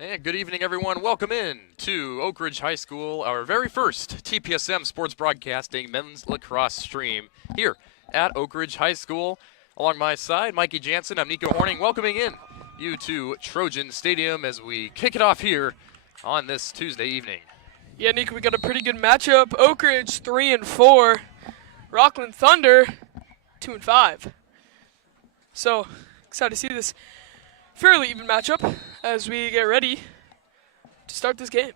And good evening, everyone. Welcome in to Oak Ridge High School, our very first TPSM Sports Broadcasting men's lacrosse stream here at Oak Ridge High School. Along my side, Mikey Jansen, I'm Nico Horning, welcoming in you to Trojan Stadium as we kick it off here on this Tuesday evening. Yeah, Nico, we got a pretty good matchup. Oak Ridge 3-4, Rocklin Thunder 2-5. So excited to see this fairly even matchup as we get ready to start this game.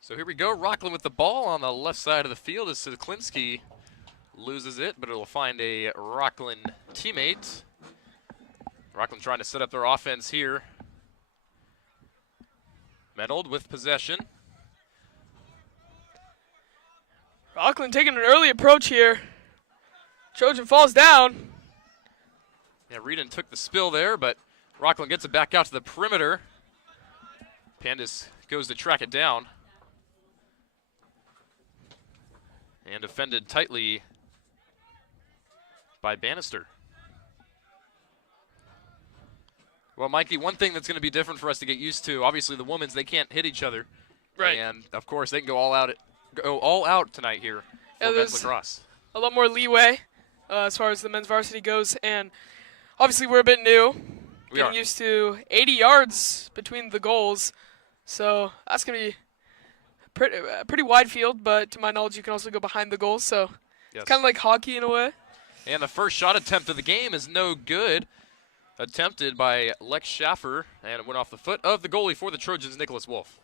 So here we go, Rocklin with the ball on the left side of the field as Siklinski loses it, but it'll find a Rocklin teammate. Rocklin trying to set up their offense here. Menold with possession. Rocklin taking an early approach here. Trojan falls down. Yeah, Reedon took the spill there, but Rocklin gets it back out to the perimeter. Pandis goes to track it down. And defended tightly by Bannister. Well, Mikey, one thing that's going to be different for us to get used to, obviously the women's, they can't hit each other. Right. And, of course, they can go all out tonight here for men's lacrosse. A lot more leeway as far as the men's varsity goes, and obviously we're a bit new. Getting used to 80 yards between the goals, so that's going to be pretty wide field, but to my knowledge you can also go behind the goals, so yes. It's kind of like hockey in a way. And the first shot attempt of the game is no good. Attempted by Lex Schaffer, and it went off the foot of the goalie for the Trojans, Nicholas Wolf.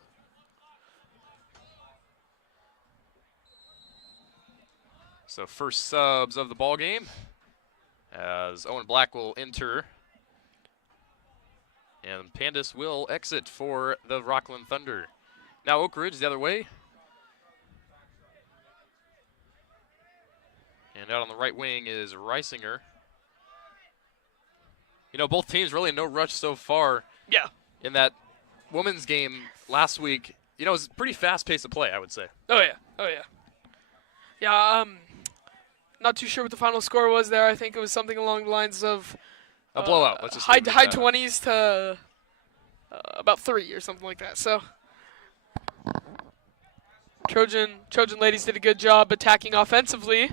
So first subs of the ball game as Owen Black will enter. And Pandis will exit for the Rocklin Thunder. Now Oak Ridge the other way. And out on the right wing is Reisinger. You know, both teams really in no rush so far. Yeah. In that women's game last week, you know, it was pretty fast pace of play, I would say. Oh, yeah. Oh, yeah. Yeah, not too sure what the final score was there. I think it was something along the lines of a blowout. Let's just high 20s to about 3 or something like that. So Trojan ladies did a good job attacking offensively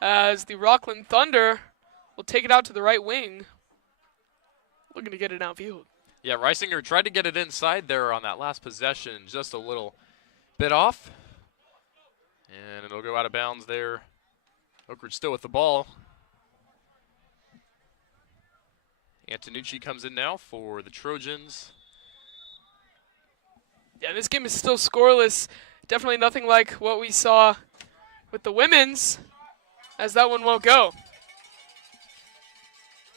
as the Rocklin Thunder will take it out to the right wing. Looking to get it outfield. Yeah, Reisinger tried to get it inside there on that last possession, just a little bit off. And it'll go out of bounds there. Oak Ridge still with the ball. Antonucci comes in now for the Trojans. Yeah, this game is still scoreless. Definitely nothing like what we saw with the women's, as that one won't go.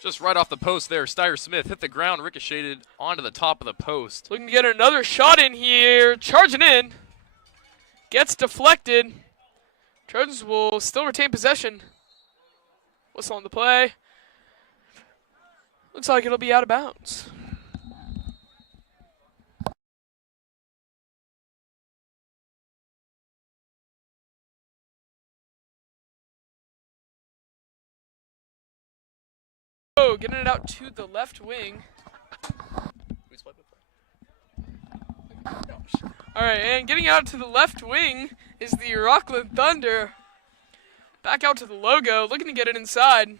Just right off the post there, Steyer Smith hit the ground, ricocheted onto the top of the post. Looking to get another shot in here, charging in. Gets deflected. Trojans will still retain possession. Whistle on the play. Looks like it'll be out of bounds. Oh, getting it out to the left wing. All right, and getting out to the left wing is the Rocklin Thunder. Back out to the logo, looking to get it inside.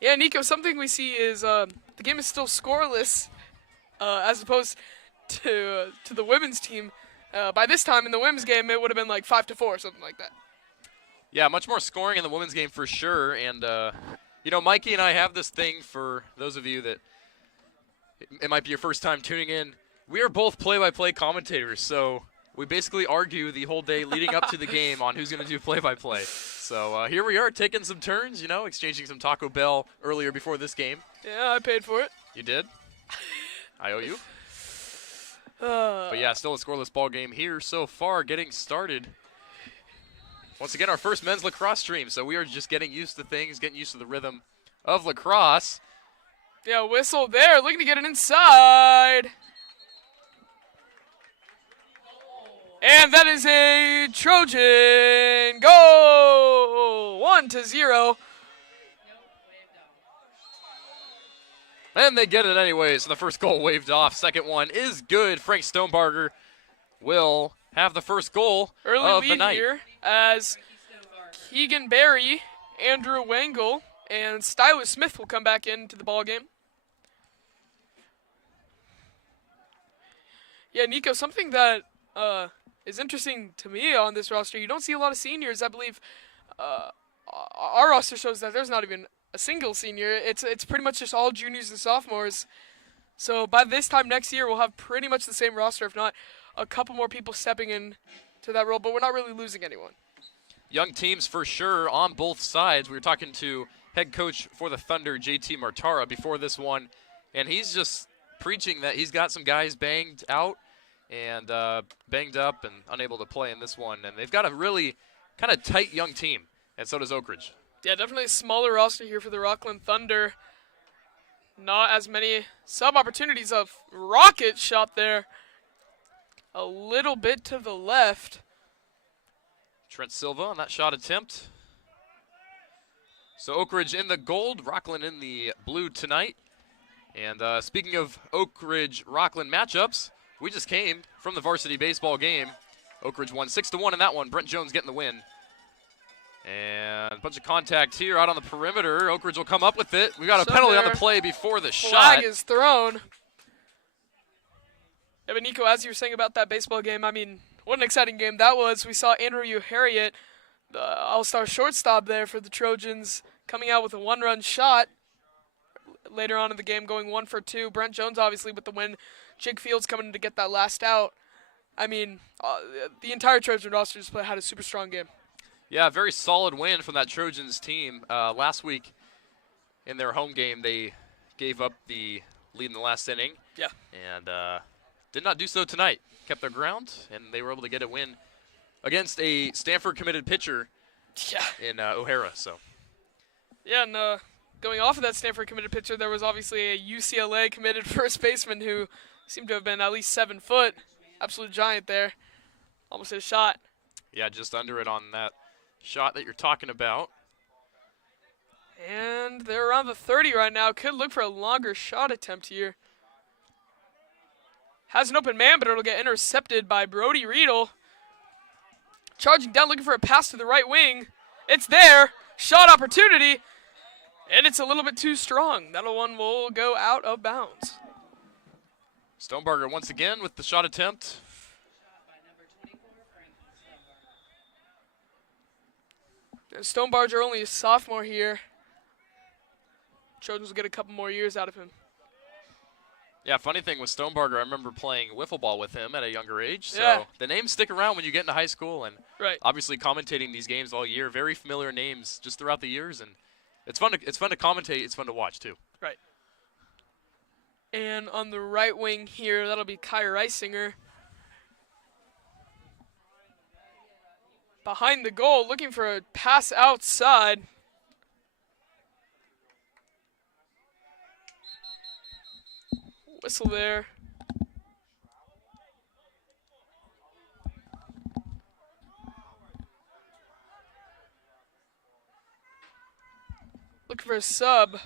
Yeah, Nico, something we see is the game is still scoreless as opposed to the women's team. By this time in the women's game, it would have been like 5-4, something like that. Yeah, much more scoring in the women's game for sure. And, you know, Mikey and I have this thing for those of you that it might be your first time tuning in. We are both play-by-play commentators, so we basically argue the whole day leading up to the game on who's going to do play-by-play. So here we are taking some turns, you know, exchanging some Taco Bell earlier before this game. Yeah, I paid for it. You did? I owe you. But yeah, still a scoreless ball game here so far, getting started. Once again, our first men's lacrosse stream, so we are just getting used to things, getting used to the rhythm of lacrosse. Yeah, whistle there, looking to get it inside. And that is a Trojan goal, 1-0. And they get it anyway, so the first goal waved off. Second one is good. Frank Stonebarger will have the first goal Early of the lead night. here as Keegan Berry, Andrew Wangle, and Styler Smith will come back into the ball game. Yeah, Nico, something that is interesting to me on this roster, you don't see a lot of seniors. I believe our roster shows that there's not even a single senior. It's pretty much just all juniors and sophomores. So by this time next year, we'll have pretty much the same roster, if not a couple more people stepping in to that role, but we're not really losing anyone. Young teams for sure on both sides. We were talking to head coach for the Thunder, JT Martara, before this one, and he's just preaching that he's got some guys banged out and banged up and unable to play in this one, and they've got a really kind of tight young team, and so does Oak Ridge. Yeah, definitely a smaller roster here for the Rocklin Thunder. Not as many sub-opportunities. Of rocket shot there. A little bit to the left. Trent Silva on that shot attempt. So Oak Ridge in the gold, Rocklin in the blue tonight. And speaking of Oak Ridge-Rocklin matchups, we just came from the varsity baseball game. Oak Ridge won 6-1 in that one. Brent Jones getting the win. And a bunch of contact here out on the perimeter. Oak Ridge will come up with it. We got a penalty on the play before the shot. Flag is thrown. Yeah, but Nico, as you were saying about that baseball game, I mean, what an exciting game that was. We saw Andrew Harriet, the all-star shortstop there for the Trojans, coming out with a one-run shot. Later on in the game, going 1 for 2. Brent Jones, obviously, with the win. Jake Fields coming in to get that last out. I mean, the entire Trojan roster just had a super strong game. Yeah, a very solid win from that Trojans team. Last week in their home game, they gave up the lead in the last inning. Yeah. And did not do so tonight. Kept their ground, and they were able to get a win against a Stanford-committed pitcher in O'Hara. So. Yeah, and going off of that Stanford-committed pitcher, there was obviously a UCLA-committed first baseman who seemed to have been at least 7 foot. Absolute giant there. Almost hit a shot. Yeah, just under it on that shot that you're talking about. And they're around the 30 right now. Could look for a longer shot attempt here. Has an open man, but it'll get intercepted by Brody Riedel. Charging down, looking for a pass to the right wing. It's there. Shot opportunity. And it's a little bit too strong. That one will go out of bounds. Stonebarger once again with the shot attempt. Stonebarger only a sophomore here. Trojans will get a couple more years out of him. Yeah, funny thing with Stonebarger, I remember playing wiffle ball with him at a younger age. So yeah. The names stick around when you get into high school, and right. Obviously commentating these games all year, very familiar names just throughout the years, and it's fun to commentate. It's fun to watch too. Right. And on the right wing here, that'll be Kai Reisinger. Behind the goal, looking for a pass outside. Whistle there. Looking for a sub.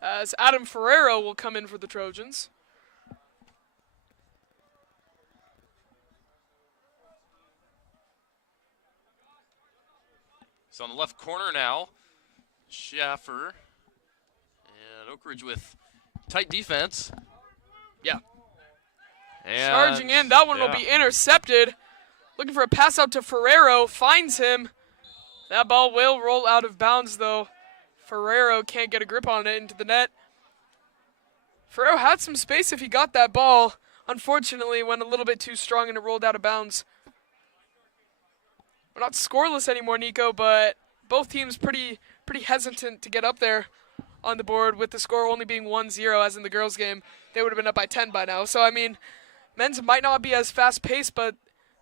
As Adam Ferrero will come in for the Trojans. He's on the left corner now. Schaffer. And Oak Ridge with tight defense. Yeah. And charging in. That one will be intercepted. Looking for a pass out to Ferrero. Finds him. That ball will roll out of bounds, though. Ferrero can't get a grip on it into the net. Ferrero had some space if he got that ball. Unfortunately, went a little bit too strong and it rolled out of bounds. We're not scoreless anymore, Nico, but both teams pretty hesitant to get up there on the board with the score only being 1-0, as in the girls' game. They would have been up by 10 by now. So, I mean, men's might not be as fast-paced, but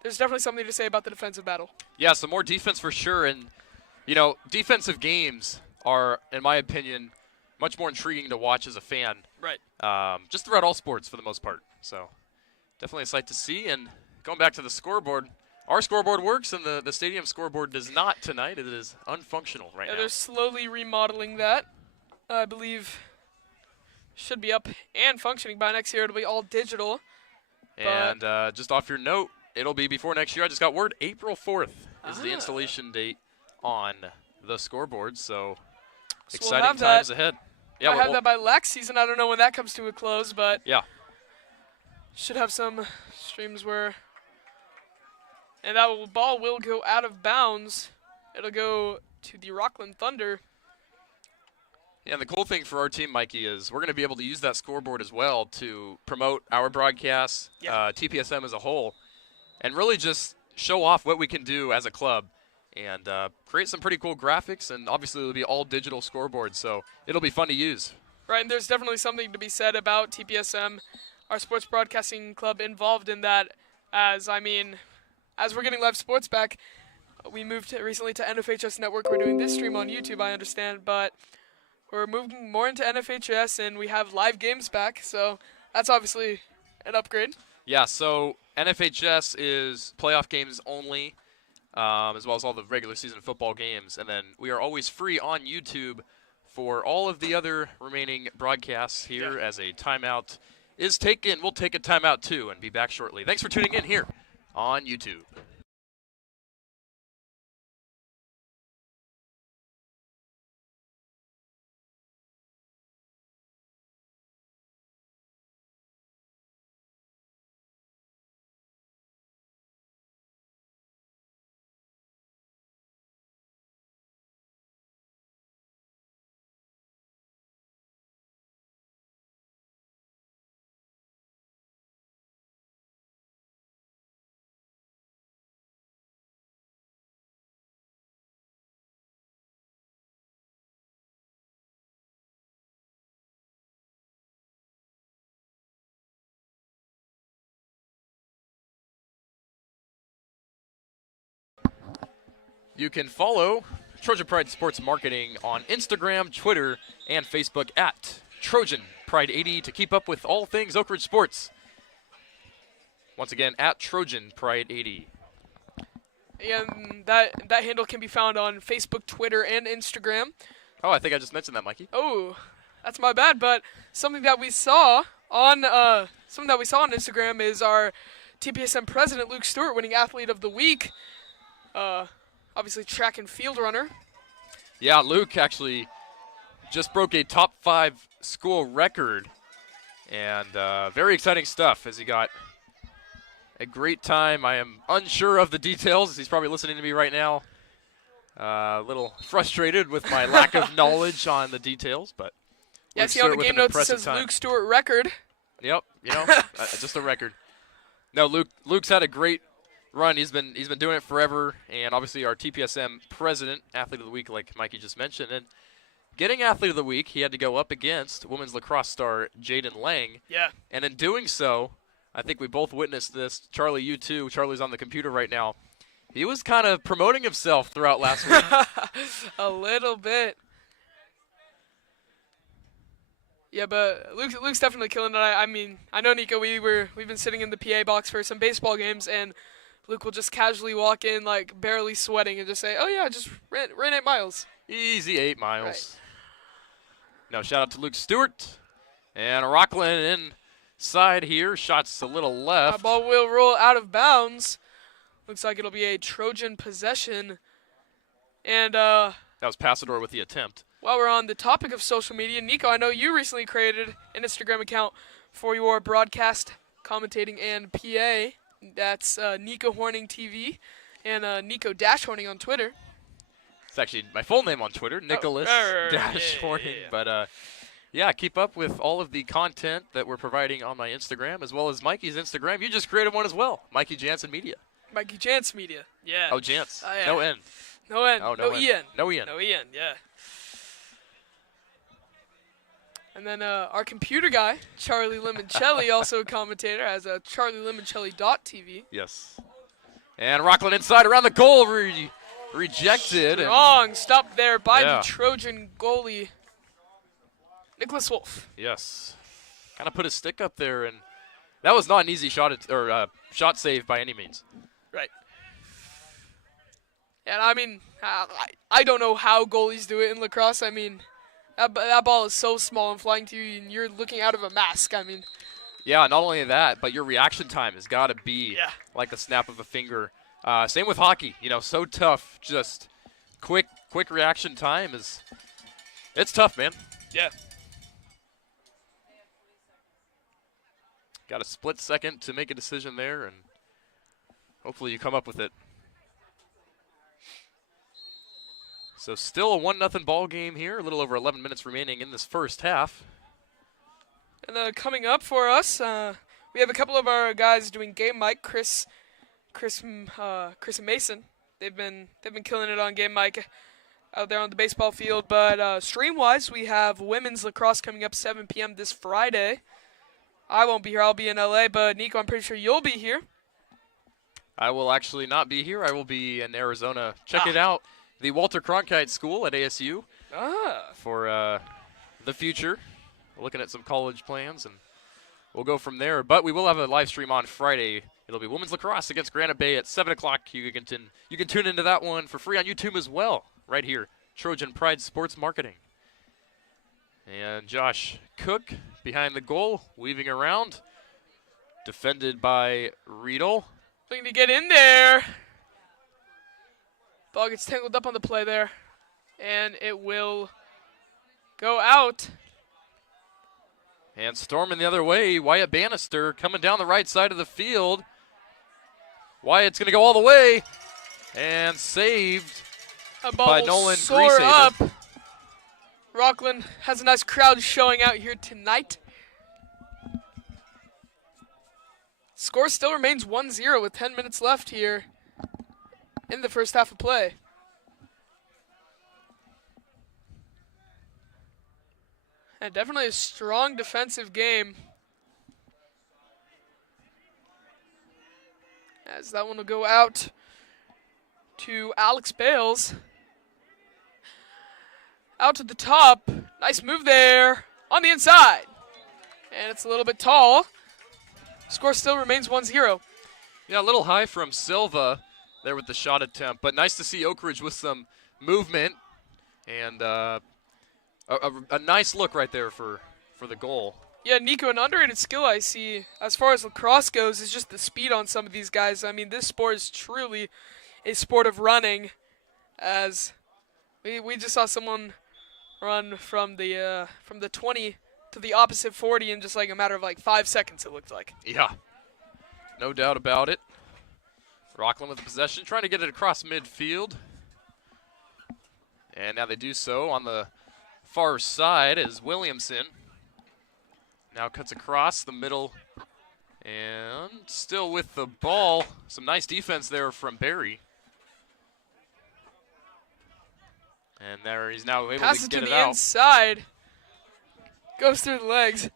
there's definitely something to say about the defensive battle. Yeah, some more defense for sure. And, you know, defensive games are, in my opinion, much more intriguing to watch as a fan. Right. Just throughout all sports for the most part. So, definitely a sight to see. And going back to the scoreboard, our scoreboard works and the stadium scoreboard does not tonight. It is unfunctional right now. They're slowly remodeling that. I believe should be up and functioning by next year. It'll be all digital. And just off your note, it'll be before next year. I just got word April 4th is the installation date on the scoreboard. So exciting we'll times ahead. Yeah, we'll have that by next season. I don't know when that comes to a close, but yeah, should have some streams where, and that ball will go out of bounds. It'll go to the Rocklin Thunder. Yeah, and the cool thing for our team, Mikey, is we're going to be able to use that scoreboard as well to promote our broadcasts, TPSM as a whole, and really just show off what we can do as a club and create some pretty cool graphics. And obviously it'll be all digital scoreboards, so it'll be fun to use. Right, and there's definitely something to be said about TPSM, our sports broadcasting club, involved in that. As we're getting live sports back, we moved recently to NFHS Network. We're doing this stream on YouTube, I understand, but we're moving more into NFHS, and we have live games back, so that's obviously an upgrade. Yeah, so NFHS is playoff games only, as well as all the regular season football games, and then we are always free on YouTube for all of the other remaining broadcasts here. As a timeout is taken. We'll take a timeout too and be back shortly. Thanks for tuning in here on YouTube. You can follow Trojan Pride Sports Marketing on Instagram, Twitter, and Facebook at Trojan Pride 80 to keep up with all things Oak Ridge sports. Once again, at Trojan Pride 80. And that handle can be found on Facebook, Twitter, and Instagram. Oh, I think I just mentioned that, Mikey. Oh, that's my bad. But something that we saw on Instagram is our TPSM president Luke Stewart winning Athlete of the Week. Obviously, track and field runner. Yeah, Luke actually just broke a top 5 school record, and very exciting stuff as he got a great time. I am unsure of the details. He's probably listening to me right now. A little frustrated with my lack of knowledge on the details, but yeah, see on the game notes it says Luke Stewart record. Yep, just a record. No, Luke's had a great run. He's been doing it forever, and obviously our TPSM president, Athlete of the Week, like Mikey just mentioned. And getting Athlete of the Week, he had to go up against women's lacrosse star Jaden Lang. Yeah. And in doing so, I think we both witnessed this. Charlie, you too. Charlie's on the computer right now. He was kind of promoting himself throughout last week. A little bit. Yeah, but Luke's definitely killing it. I know Nico. We've been sitting in the PA box for some baseball games, and Luke will just casually walk in, like barely sweating, and just say, "Oh yeah, I just ran 8 miles." Easy 8 miles. Right. Now shout out to Luke Stewart and Rocklin inside here. Shots a little left. That ball will roll out of bounds. Looks like it'll be a Trojan possession. And that was Passador with the attempt. While we're on the topic of social media, Nico, I know you recently created an Instagram account for your broadcast, commentating, and PA. That's Nico Horning TV and Nico Dash Horning on Twitter. It's actually my full name on Twitter, Nicholas Dash Horning. But yeah, keep up with all of the content that we're providing on my Instagram, as well as Mikey's Instagram. You just created one as well, Mikey Jansen Media. Mikey Jantz Media, yeah. Oh, Jantz. Yeah. No N. No N. Oh, no N. EN. No EN. No EN, yeah. And then our computer guy, Charlie Limoncelli, also a commentator, has a charlielimoncelli.tv. Yes. And Rocklin inside around the goal, rejected. Wrong. Stopped there by the Trojan goalie, Nicholas Wolf. Yes. Kind of put his stick up there, and that was not an easy shot or shot save by any means. Right. And I mean, I don't know how goalies do it in lacrosse. I mean, that ball is so small and flying to you, and you're looking out of a mask. I mean, Yeah, not only that, but your reaction time has got to be like the snap of a finger. Same with hockey. So tough. Just quick reaction time it's tough, man. yeah. Got a split second to make a decision there, and hopefully you come up with it. So still a 1-0 ball game here. A little over 11 minutes remaining in this first half. And coming up for us, we have a couple of our guys doing game mic. Chris and Mason. They've been killing it on game mic out there on the baseball field. But stream-wise, we have women's lacrosse coming up 7 p.m. this Friday. I won't be here. I'll be in LA. But Nico, I'm pretty sure you'll be here. I will actually not be here. I will be in Arizona. Check it out. The Walter Cronkite School at ASU for the future. We're looking at some college plans, and we'll go from there. But we will have a live stream on Friday. It'll be women's lacrosse against Granite Bay at 7 o'clock. You can tune into that one for free on YouTube as well, right here. Trojan Pride Sports Marketing. And Josh Cook behind the goal, weaving around. Defended by Riedel. Looking to get in there. Ball gets tangled up on the play there, and it will go out. And storming the other way, Wyatt Bannister coming down the right side of the field. Wyatt's going to go all the way, and saved by Nolan Greasader. Up. Rocklin has a nice crowd showing out here tonight. Score still remains 1-0 with 10 minutes left here in the first half of play. And definitely a strong defensive game. As that one will go out to Alex Bales. Out to the top. Nice move there on the inside. And it's a little bit tall. Score still remains 1-0. Yeah, a little high from Silva there with the shot attempt, but nice to see Oak Ridge with some movement and a nice look right there for the goal. Yeah, Nico, an underrated skill I see as far as lacrosse goes is just the speed on some of these guys. I mean, this sport is truly a sport of running, as we just saw someone run from the 20 to the opposite 40 in just like a matter of like 5 seconds, it looked like. Yeah, no doubt about it. Rocklin with the possession, trying to get it across midfield. And now they do so on the far side as Williamson now cuts across the middle and still with the ball. Some nice defense there from Barry. And there he's now able Pass to it get to it the out. inside. Goes through the legs.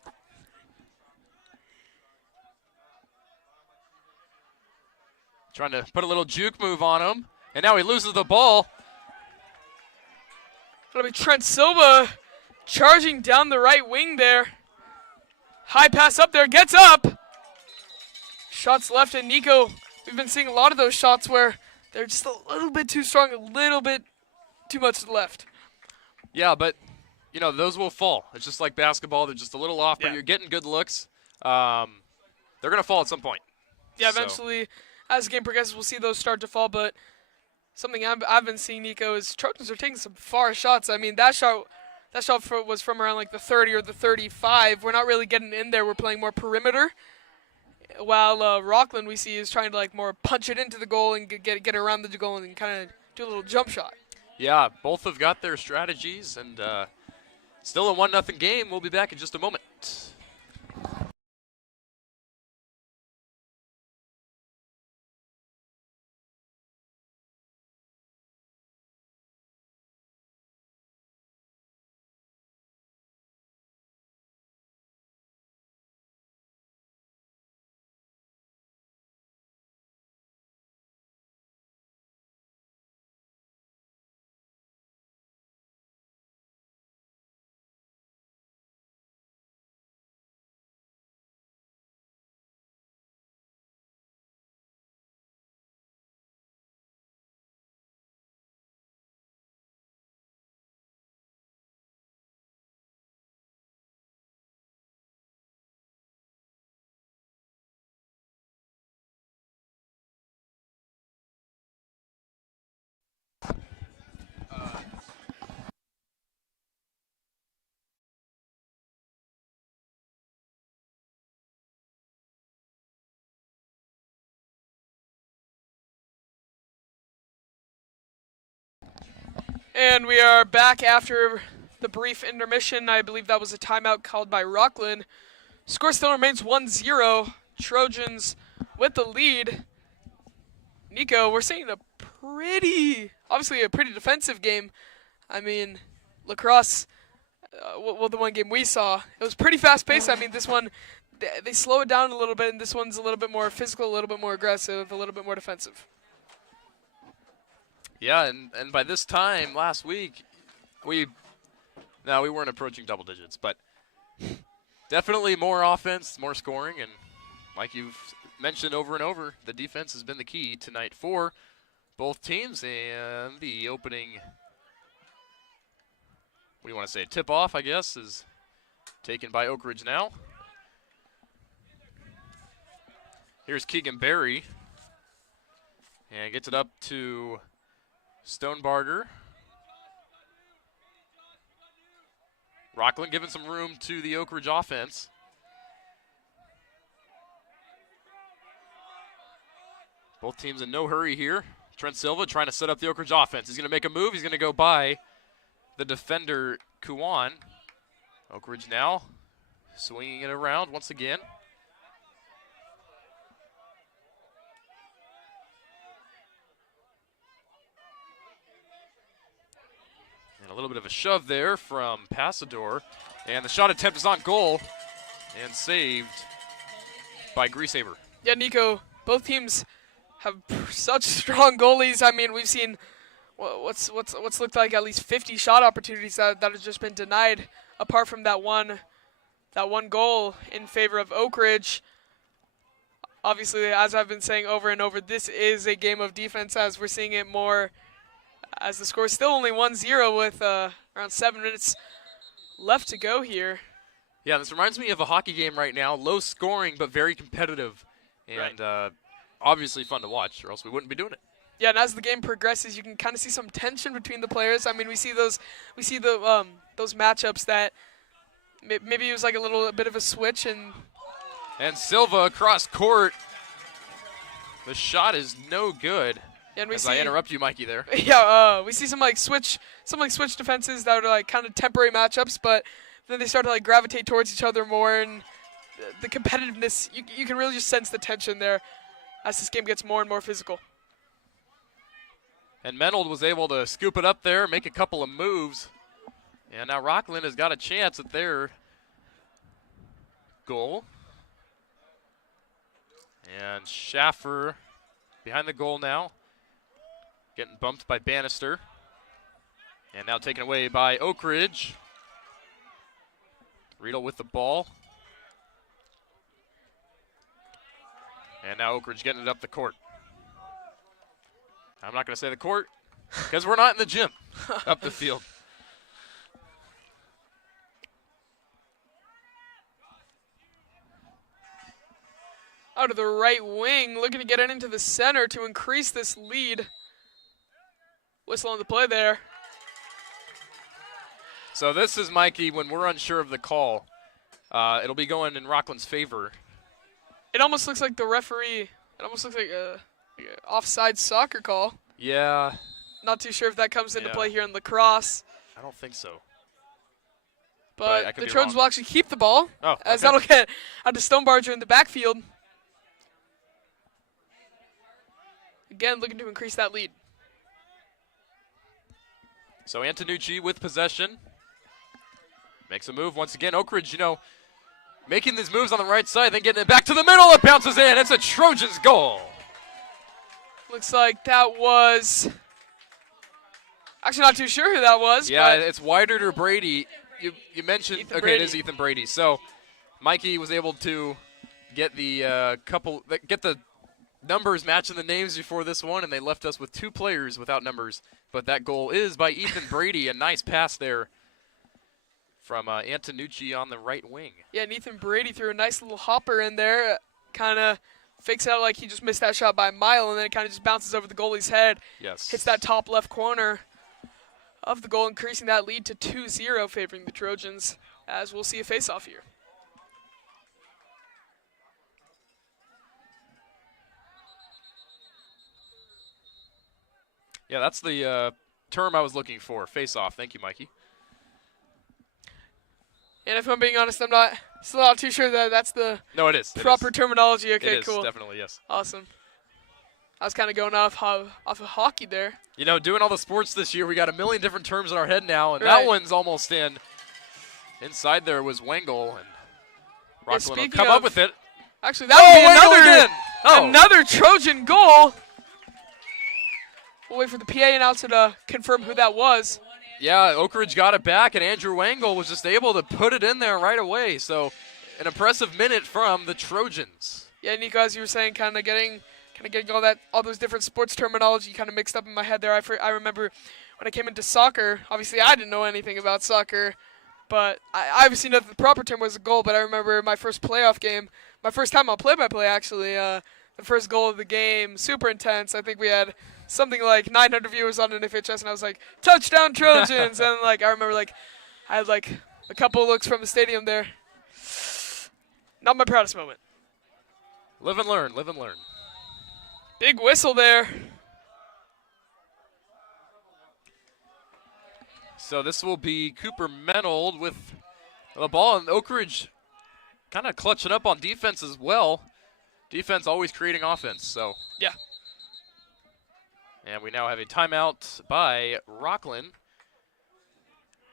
Trying to put a little juke move on him. And now he loses the ball. It'll be Trent Silva charging down the right wing there. High pass up there, gets up. Shots left, and Nico, we've been seeing a lot of those shots where they're just a little bit too strong, a little bit too much left. Yeah, but, those will fall. It's just like basketball. They're just a little off, but you're getting good looks. They're going to fall at some point. Yeah, eventually, as the game progresses, we'll see those start to fall, but something I've been seeing, Nico, is Trojans are taking some far shots. I mean, that shot was from around like the 30 or the 35. We're not really getting in there. We're playing more perimeter. While Rocklin, we see, is trying to like more punch it into the goal and get around the goal and kind of do a little jump shot. Yeah, both have got their strategies, and still a 1-0 game. We'll be back in just a moment. And we are back after the brief intermission. I believe that was a timeout called by Rocklin. Score still remains 1-0. Trojans with the lead. Nico, we're seeing obviously a pretty defensive game. I mean, Lacrosse, the one game we saw, it was pretty fast-paced. I mean, this one, they slow it down a little bit, and this one's a little bit more physical, a little bit more aggressive, a little bit more defensive. Yeah, and by this time last week, we weren't approaching double digits, but definitely more offense, more scoring, and like you've mentioned over and over, the defense has been the key tonight for both teams. And the opening, what do you want to say, tip-off, I guess, is taken by Oak Ridge now. Here's Keegan Berry, and gets it up to Stonebarger. Rocklin giving some room to the Oak Ridge offense. Both teams in no hurry here. Trent Silva trying to set up the Oak Ridge offense. He's going to make a move. He's going to go by the defender, Kuwan. Oak Ridge now swinging it around once again. And a little bit of a shove there from Passador. And the shot attempt is on goal and saved by Greasaber. Yeah, Nico, both teams have such strong goalies. I mean, we've seen what's looked like at least 50 shot opportunities that have just been denied, apart from that one goal in favor of Oak Ridge. Obviously, as I've been saying over and over, this is a game of defense, as we're seeing it more, as the score is still only 1-0 with around 7 minutes left to go here. Yeah, this reminds me of a hockey game right now. Low scoring, but very competitive. And Right. Obviously fun to watch, or else we wouldn't be doing it. Yeah, and as the game progresses, you can kind of see some tension between the players. I mean, we see those matchups that maybe it was like a little bit of a switch, and Silva across court. The shot is no good. and we As see I interrupt you, Mikey, there. yeah, we see some switch defenses that are like kind of temporary matchups, but then they start to like gravitate towards each other more, and the competitiveness, you can really just sense the tension there as this game gets more and more physical. And Menold was able to scoop it up there, make a couple of moves. And now Rocklin has got a chance at their goal. And Schaffer behind the goal now. Getting bumped by Bannister. And now taken away by Oak Ridge. Riedel with the ball. And now Oak Ridge getting it up the court. I'm not going to say the court because we're not in the gym. Up the field. Out of the right wing, looking to get it into the center to increase this lead. Whistle on the play there. So this is, Mikey, when we're unsure of the call. It'll be going in Rocklin's favor. It almost looks like the referee, it almost looks like a offside soccer call. Yeah. Not too sure if that comes into Yeah. play here in Lacrosse. I don't think so. But I could the be Trojans wrong. will actually keep the ball, Oh, as okay. that'll get out to Stonebarger in the backfield. Again, looking to increase that lead. So Antonucci with possession. Makes a move once again. Oak Ridge, making these moves on the right side, then getting it back to the middle. It bounces in. It's a Trojans goal. Looks like that was... Actually, not too sure who that was. Yeah, but it's Widered or Brady. You mentioned, Ethan okay, Brady. it is Ethan Brady. So Mikey was able to get the get the numbers matching the names before this one, and they left us with 2 players without numbers. But that goal is by Ethan Brady. A nice pass there from Antonucci on the right wing. Yeah, and Ethan Brady threw a nice little hopper in there. Kind of fakes it out like he just missed that shot by a mile, and then it kind of just bounces over the goalie's head. Yes. Hits that top left corner of the goal, increasing that lead to 2-0, favoring the Trojans, as we'll see a face-off here. Yeah, that's the term I was looking for. Face-off. Thank you, Mikey. And if I'm being honest, I'm still not too sure that that's the No, it is. proper terminology. Okay, it cool. Is, definitely, yes. Awesome. I was kind of going off of hockey there. You know, doing all the sports this year, we got a million different terms in our head now, and Right. that one's almost in. Inside there was Wengel, and Rocklin will speaking come up of- with it. Actually, that would Wengel be again! Oh. another Trojan goal. We'll wait for the PA announcer to confirm who that was. Yeah, Oak Ridge got it back, and Andrew Wengel was just able to put it in there right away. So, an impressive minute from the Trojans. Yeah, Nico, as you were saying, kind of getting all those different sports terminology kind of mixed up in my head there. I remember when I came into soccer. Obviously, I didn't know anything about soccer, but I obviously know that the proper term was a goal. But I remember my first playoff game, my first time on play-by-play actually. The first goal of the game, super intense. I think we had something like 900 viewers on an FHS, and I was like, touchdown Trojans! And I remember I had a couple of looks from the stadium there. Not my proudest moment. Live and learn, live and learn. Big whistle there. So this will be Cooper Menold with the ball, and Oak Ridge kind of clutching up on defense as well. Defense always creating offense, so. Yeah. And we now have a timeout by Rocklin.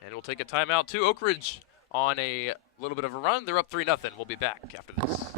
And we'll take a timeout too. Oak Ridge on a little bit of a run. They're up 3-0. We'll be back after this.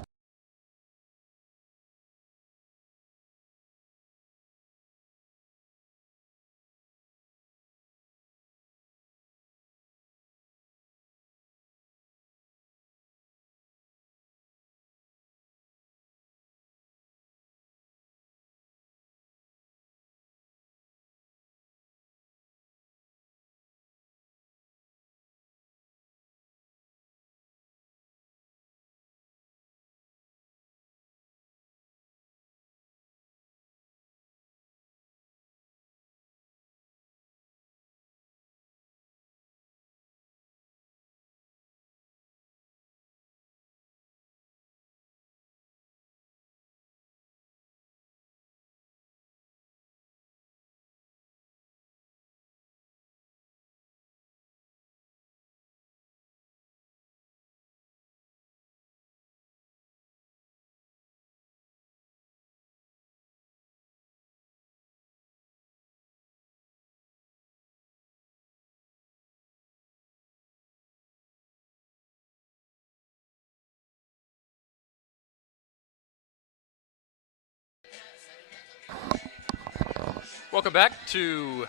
Welcome back to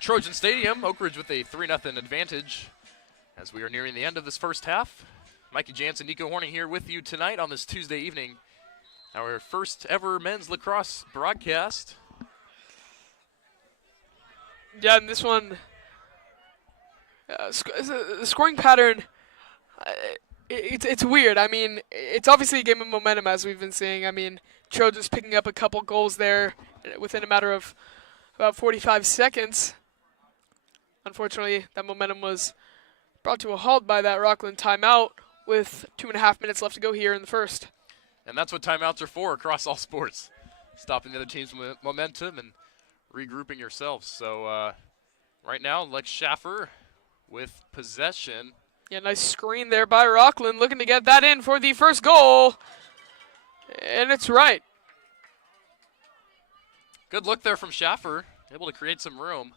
Trojan Stadium. Oak Ridge with a 3-0 advantage as we are nearing the end of this first half. Mikey Jansen, Nico Horning here with you tonight on this Tuesday evening. Our first ever men's lacrosse broadcast. Yeah, and this one, the scoring pattern, it's weird. I mean, it's obviously a game of momentum, as we've been seeing. I mean, Trojans picking up a couple goals there within a matter of about 45 seconds. Unfortunately, that momentum was brought to a halt by that Rocklin timeout with 2.5 minutes left to go here in the first. And that's what timeouts are for across all sports. Stopping the other team's momentum and regrouping yourselves. So right now, Lex Schaffer with possession. Yeah, nice screen there by Rocklin, looking to get that in for the first goal. And it's right. Good look there from Schaffer, able to create some room.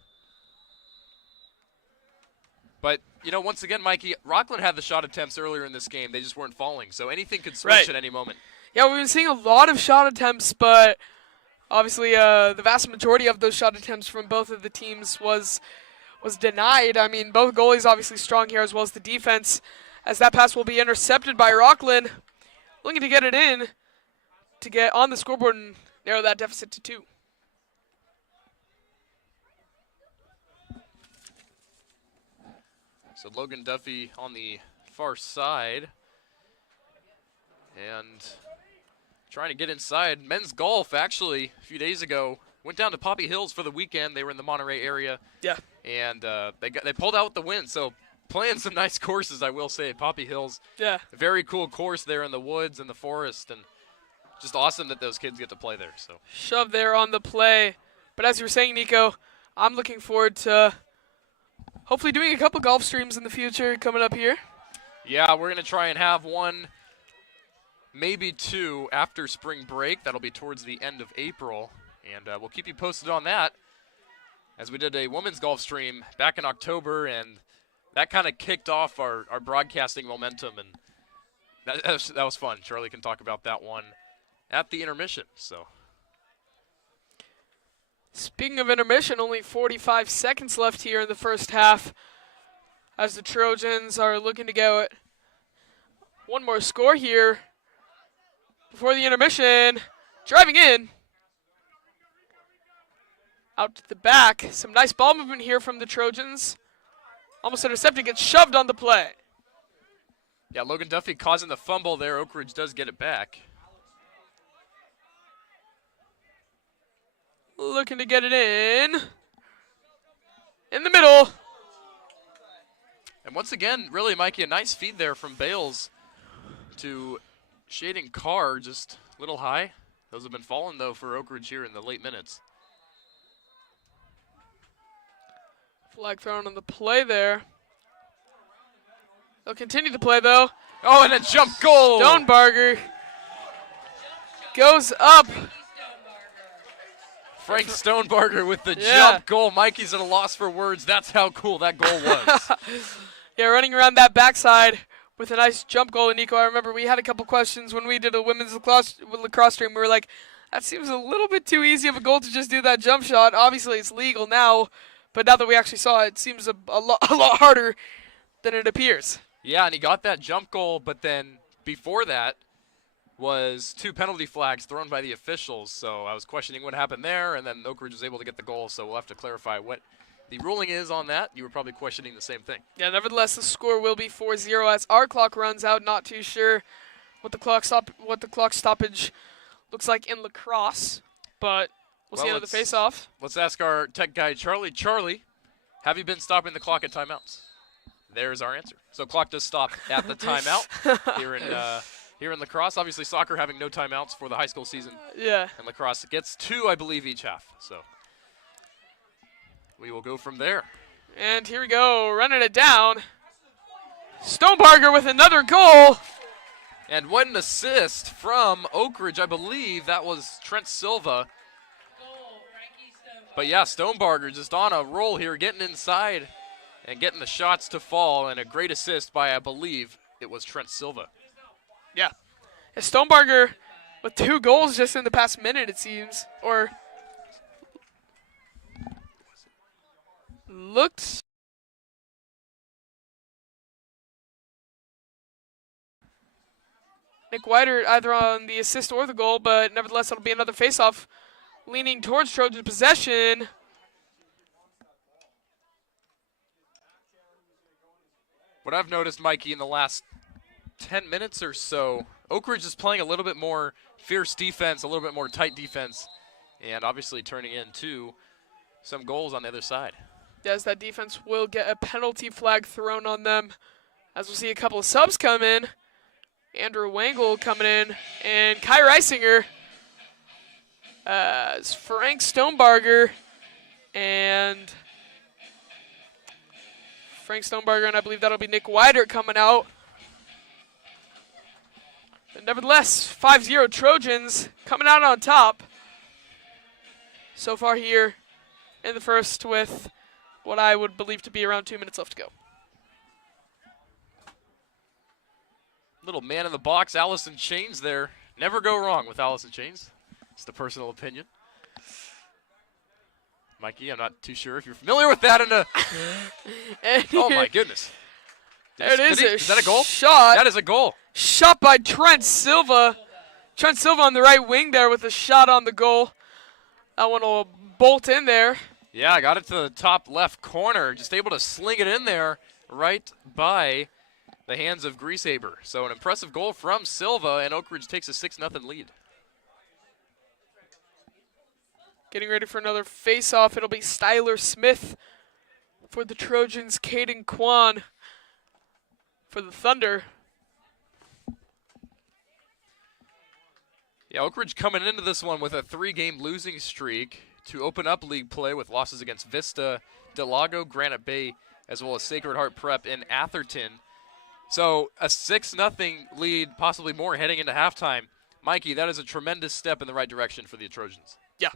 But, you know, once again, Mikey, Rocklin had the shot attempts earlier in this game. They just weren't falling, so anything could switch at any moment. Yeah, we've been seeing a lot of shot attempts, but obviously the vast majority of those shot attempts from both of the teams was denied. I mean, both goalies obviously strong here, as well as the defense, as that pass will be intercepted by Rocklin, looking to get it in to get on the scoreboard and narrow that deficit to 2. So Logan Duffy on the far side. And trying to get inside. Men's golf, actually, a few days ago, went down to Poppy Hills for the weekend. They were in the Monterey area. Yeah. And they pulled out with the win. So playing some nice courses, I will say, at Poppy Hills. Yeah. A very cool course there in the woods and the forest. And just awesome that those kids get to play there. So Shove there on the play. But as you were saying, Nico, I'm looking forward to hopefully doing a couple golf streams in the future coming up here. Yeah, we're going to try and have one, maybe two, after spring break. That'll be towards the end of April, and we'll keep you posted on that, as we did a women's golf stream back in October, and that kind of kicked off our broadcasting momentum, and that was fun. Charlie can talk about that one at the intermission. So, speaking of intermission, only 45 seconds left here in the first half, as the Trojans are looking to go at one more score here before the intermission. Driving in. Out to the back. Some nice ball movement here from the Trojans. Almost intercepted, gets shoved on the play. Yeah, Logan Duffy causing the fumble there. Oak Ridge does get it back. Looking to get it in. In the middle. And once again, really, Mikey, a nice feed there from Bales to Shading Carr, just a little high. Those have been falling, though, for Oak Ridge here in the late minutes. Flag thrown on the play there. They'll continue the play, though. Oh, and a jump goal! Stonebarger goes up. Frank Stonebarger with the jump goal. Mikey's at a loss for words. That's how cool that goal was. Yeah, running around that backside with a nice jump goal. And Nico, I remember we had a couple questions when we did a women's lacrosse stream. We were like, that seems a little bit too easy of a goal to just do that jump shot. Obviously, it's legal now, but now that we actually saw it, it seems a lot harder than it appears. Yeah, and he got that jump goal, but then before that was 2 penalty flags thrown by the officials. So I was questioning what happened there, and then Oak Ridge was able to get the goal, so we'll have to clarify what the ruling is on that. You were probably questioning the same thing. Yeah, nevertheless, the score will be 4-0 as our clock runs out. Not too sure what the clock stoppage looks like in lacrosse, but we'll see another face-off. Let's ask our tech guy, Charlie. Charlie, have you been stopping the clock at timeouts? There's our answer. So clock does stop at the timeout here in lacrosse. Obviously, soccer having no timeouts for the high school season. Yeah. And lacrosse gets 2, I believe, each half. So we will go from there. And here we go, running it down. Stonebarger with another goal. And what an assist from Oak Ridge. I believe that was Trent Silva. But yeah, Stonebarger just on a roll here, getting inside and getting the shots to fall, and a great assist by, I believe, it was Trent Silva. Yeah. And Stonebarger with 2 goals just in the past minute, it seems. Or looked. Nick Whiter either on the assist or the goal, but nevertheless, it'll be another face-off leaning towards Trojan possession. What I've noticed, Mikey, in the last 10 minutes or so, Oak Ridge is playing a little bit more fierce defense, a little bit more tight defense, and obviously turning into some goals on the other side. Yes, that defense will get a penalty flag thrown on them, as we'll see a couple of subs come in. Andrew Wangle coming in, and Kai Reisinger, Frank Stonebarger, and I believe that'll be Nick Whiter coming out. But nevertheless, 5-0 Trojans coming out on top so far here in the first, with what I would believe to be around 2 minutes left to go. Little man in the box, Allison Chains there. Never go wrong with Allison Chains. It's the personal opinion. Mikey, I'm not too sure if you're familiar with that. Oh my goodness! Is that a goal? Shot. That is a goal. Shot by Trent Silva. Trent Silva on the right wing there with a shot on the goal. That one will bolt in there. Yeah, I got it to the top left corner. Just able to sling it in there right by the hands of Greasehaber. So an impressive goal from Silva, and Oak Ridge takes a 6-0 lead. Getting ready for another face-off. It'll be Styler Smith for the Trojans, Caden Kwan for the Thunder. Yeah, Oak Ridge coming into this one with a 3-game losing streak. to open up league play with losses against Vista, Del Lago, Granite Bay, as well as Sacred Heart Prep in Atherton. So a 6-0 lead, possibly more, heading into halftime. Mikey, that is a tremendous step in the right direction for the Trojans. Yeah,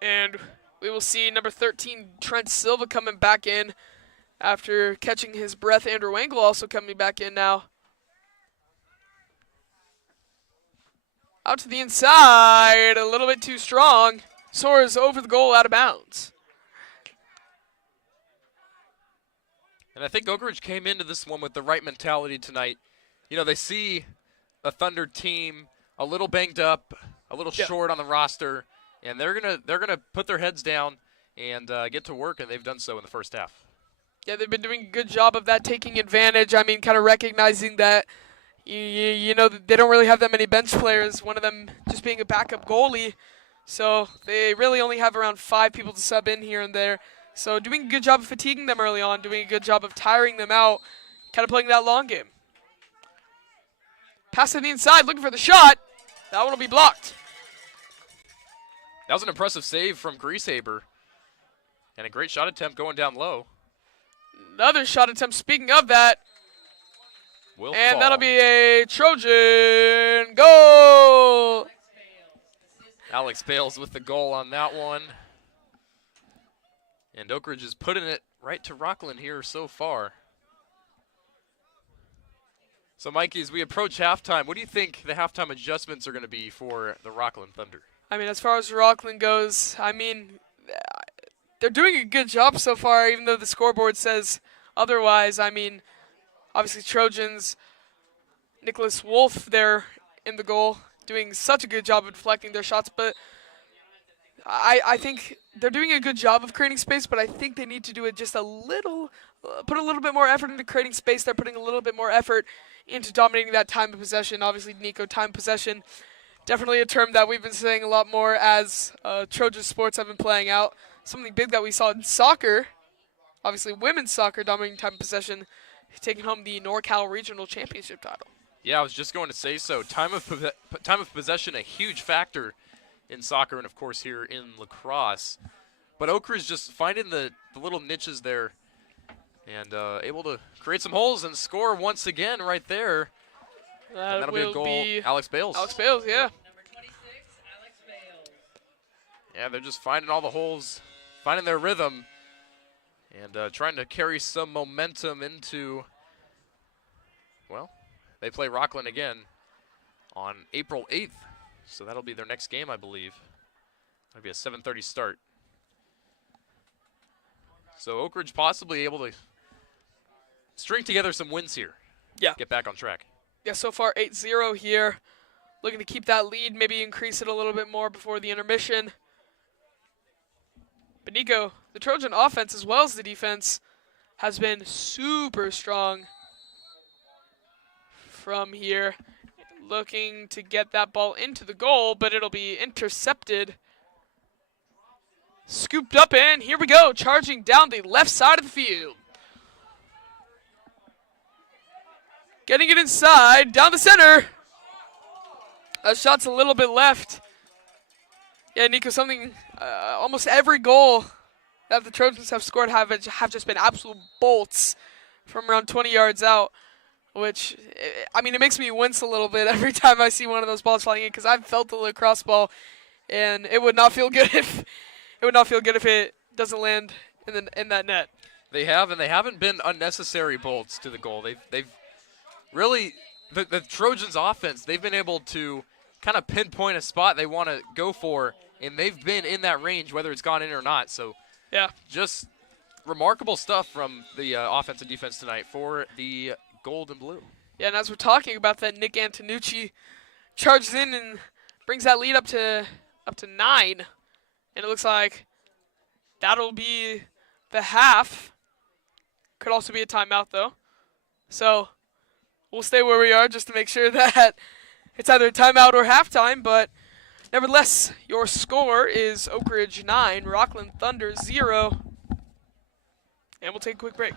and we will see number 13, Trent Silva, coming back in after catching his breath. Andrew Wangle also coming back in now. Out to the inside, a little bit too strong. Soars over the goal, out of bounds. And I think Oak Ridge came into this one with the right mentality tonight. You know, they see a Thunder team a little banged up, a little short on the roster, and they're gonna put their heads down and get to work, and they've done so in the first half. Yeah, they've been doing a good job of that, taking advantage. I mean, kind of recognizing that, you know, they don't really have that many bench players, one of them just being a backup goalie. So they really only have around 5 people to sub in here and there. So doing a good job of fatiguing them early on, doing a good job of tiring them out, kind of playing that long game. Pass to the inside, looking for the shot. That one will be blocked. That was an impressive save from Greasehaber. And a great shot attempt going down low. Another shot attempt, speaking of that. And that'll be a Trojan goal. Alex Bales with the goal on that one. And Oak Ridge is putting it right to Rocklin here so far. So, Mikey, as we approach halftime, what do you think the halftime adjustments are going to be for the Rocklin Thunder? I mean, as far as Rocklin goes, I mean, they're doing a good job so far, even though the scoreboard says otherwise. I mean, obviously Trojans, Nicholas Wolf there in the goal, doing such a good job of deflecting their shots, but I think they're doing a good job of creating space, but I think they need to do it just a little, put a little bit more effort into creating space. They're putting a little bit more effort into dominating that time of possession. Obviously, Nico, time possession, definitely a term that we've been saying a lot more as Trojan sports have been playing out. Something big that we saw in soccer, obviously women's soccer, dominating time of possession, taking home the NorCal Regional Championship title. Yeah, I was just going to say so. Time of possession, a huge factor in soccer and, of course, here in lacrosse. But Oak Ridge just finding the little niches there and able to create some holes and score once again right there. And that'll be a goal. Alex Bales. Alex Bales, yeah. Number 26, Alex Bales. Yeah, they're just finding all the holes, finding their rhythm, and trying to carry some momentum into, well, they play Rocklin again on April 8th. So that'll be their next game, I believe. That'll be a 7:30 start. So Oak Ridge possibly able to string together some wins here. Yeah. Get back on track. Yeah, so far 8-0 here. Looking to keep that lead, maybe increase it a little bit more before the intermission. But Nico, the Trojan offense as well as the defense has been super strong from here. Looking to get that ball into the goal, but it'll be intercepted. Scooped up in. Here we go. Charging down the left side of the field. Getting it inside. Down the center. That shot's a little bit left. Yeah, Nico, almost every goal that the Trojans have scored have just been absolute bolts from around 20 yards out. Which, I mean, it makes me wince a little bit every time I see one of those balls flying in, because I've felt the lacrosse ball, and it would not feel good if it doesn't land in that net. They have, and they haven't been unnecessary bolts to the goal. They've really the Trojans' offense. They've been able to kind of pinpoint a spot they want to go for, and they've been in that range, whether it's gone in or not. So, yeah, just remarkable stuff from the offense and defense tonight for the gold and blue. Yeah, and as we're talking about that, Nick Antonucci charges in and brings that lead up to 9. And it looks like that'll be the half. Could also be a timeout, though. So we'll stay where we are just to make sure that it's either a timeout or halftime. But nevertheless, your score is Oak Ridge 9, Rocklin Thunder 0. And we'll take a quick break.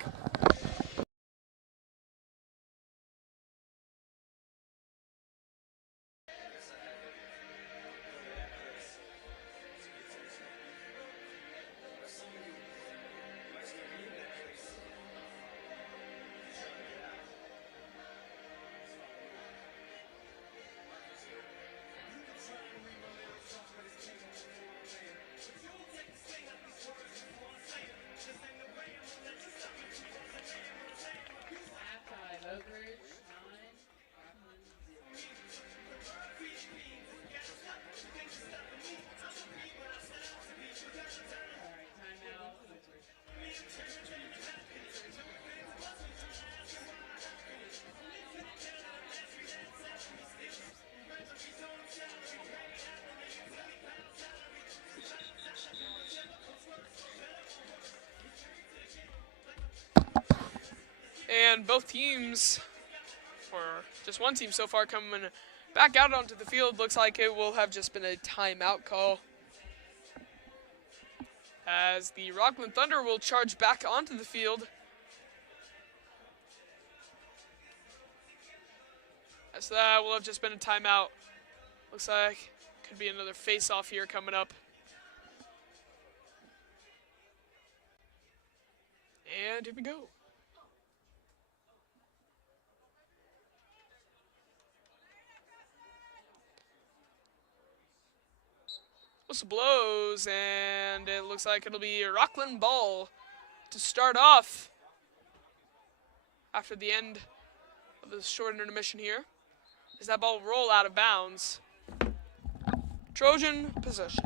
And both teams, or just one team so far, coming back out onto the field. Looks like it will have just been a timeout call, as the Rocklin Thunder will charge back onto the field. As that will have just been a timeout. Looks like could be another face-off here coming up. And here we go. Whistle blows, and it looks like it'll be a Rocklin ball to start off after the end of the short intermission here. As that ball will roll out of bounds. Trojan possession.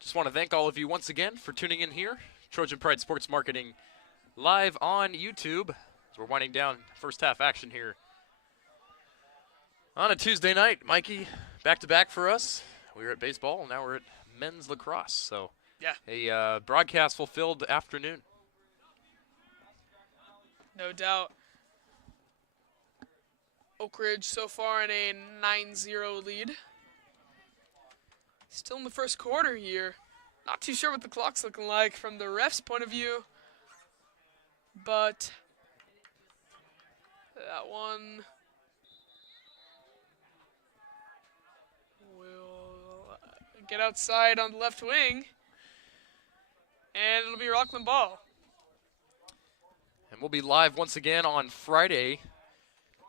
Just want to thank all of you once again for tuning in here. Trojan Pride Sports Marketing live on YouTube. As we're winding down first half action here on a Tuesday night. Mikey, back-to-back for us. We were at baseball, and now we're at men's lacrosse. So Yeah. a broadcast-fulfilled afternoon. No doubt. Oak Ridge so far in a 9-0 lead. Still in the first quarter here. Not too sure what the clock's looking like from the ref's point of view. But that one will get outside on the left wing. And it'll be Rocklin ball. And we'll be live once again on Friday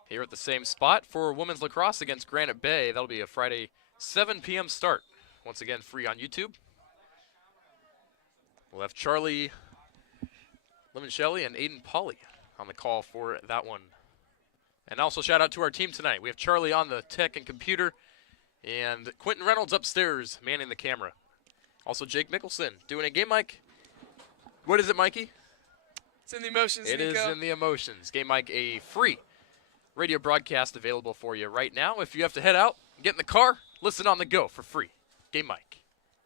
here at the same spot for women's lacrosse against Granite Bay. That'll be a Friday 7 p.m. start. Once again, free on YouTube. We'll have Charlie Limoncelli and Aiden Pauly on the call for that one. And also shout out to our team tonight. We have Charlie on the tech and computer, and Quentin Reynolds upstairs manning the camera. Also Jake Mickelson doing a game mic. What is it, Mikey? It's in the emotions, It Nico. is in the emotions. Game mic, a free radio broadcast available for you right now. If you have to head out, get in the car, listen on the go for free. Game mic.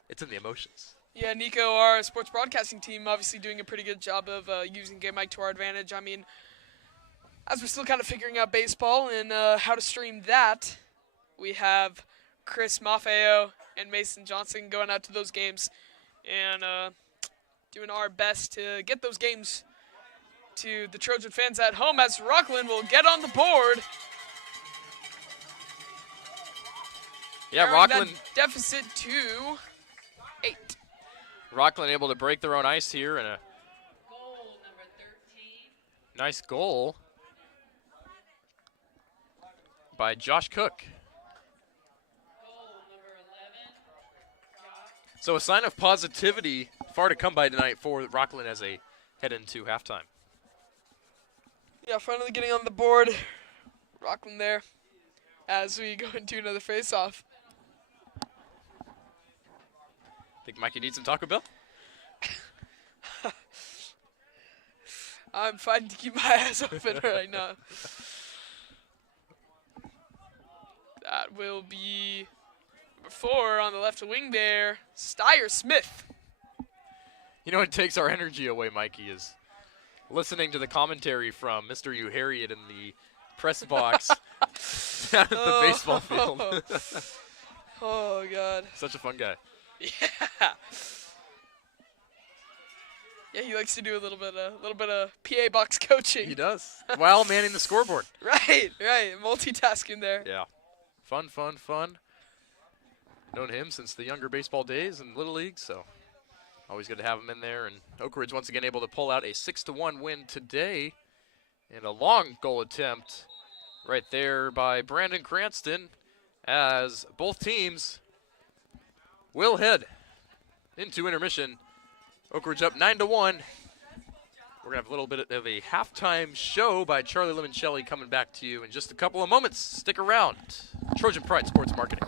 It's in the emotions. Yeah, Nico, our sports broadcasting team, obviously doing a pretty good job of using Game Mic to our advantage. I mean, as we're still kind of figuring out baseball and how to stream that, we have Chris Maffeo and Mason Johnson going out to those games and doing our best to get those games to the Trojan fans at home, as Rocklin will get on the board. Yeah, Narrowing Rocklin. that deficit to 8. Rocklin able to break their own ice here, and a Goal number 13. nice goal by Josh Cook. Goal number 11. Josh. So a sign of positivity, far to come by tonight for Rocklin as they head into halftime. Yeah, finally getting on the board. Rocklin there as we go into another face-off. Think Mikey needs some Taco Bell? I'm fighting to keep my eyes open right now. That will be number 4 on the left wing there, Steyer Smith. You know what takes our energy away, Mikey, is listening to the commentary from Mr. U. Harriet in the press box down at the baseball field. Oh, God. Such a fun guy. Yeah. Yeah, he likes to do a little bit of PA box coaching. He does. While manning the scoreboard. Right. Multitasking there. Yeah. Fun. Known him since the younger baseball days in Little League, so always good to have him in there. And Oak Ridge once again able to pull out a 6-1 win today. And a long goal attempt right there by Brandon Cranston, as both teams will head into intermission. Oak Ridge up 9-1. We're going to have a little bit of a halftime show by Charlie Limoncelli coming back to you in just a couple of moments. Stick around. Trojan Pride Sports Marketing.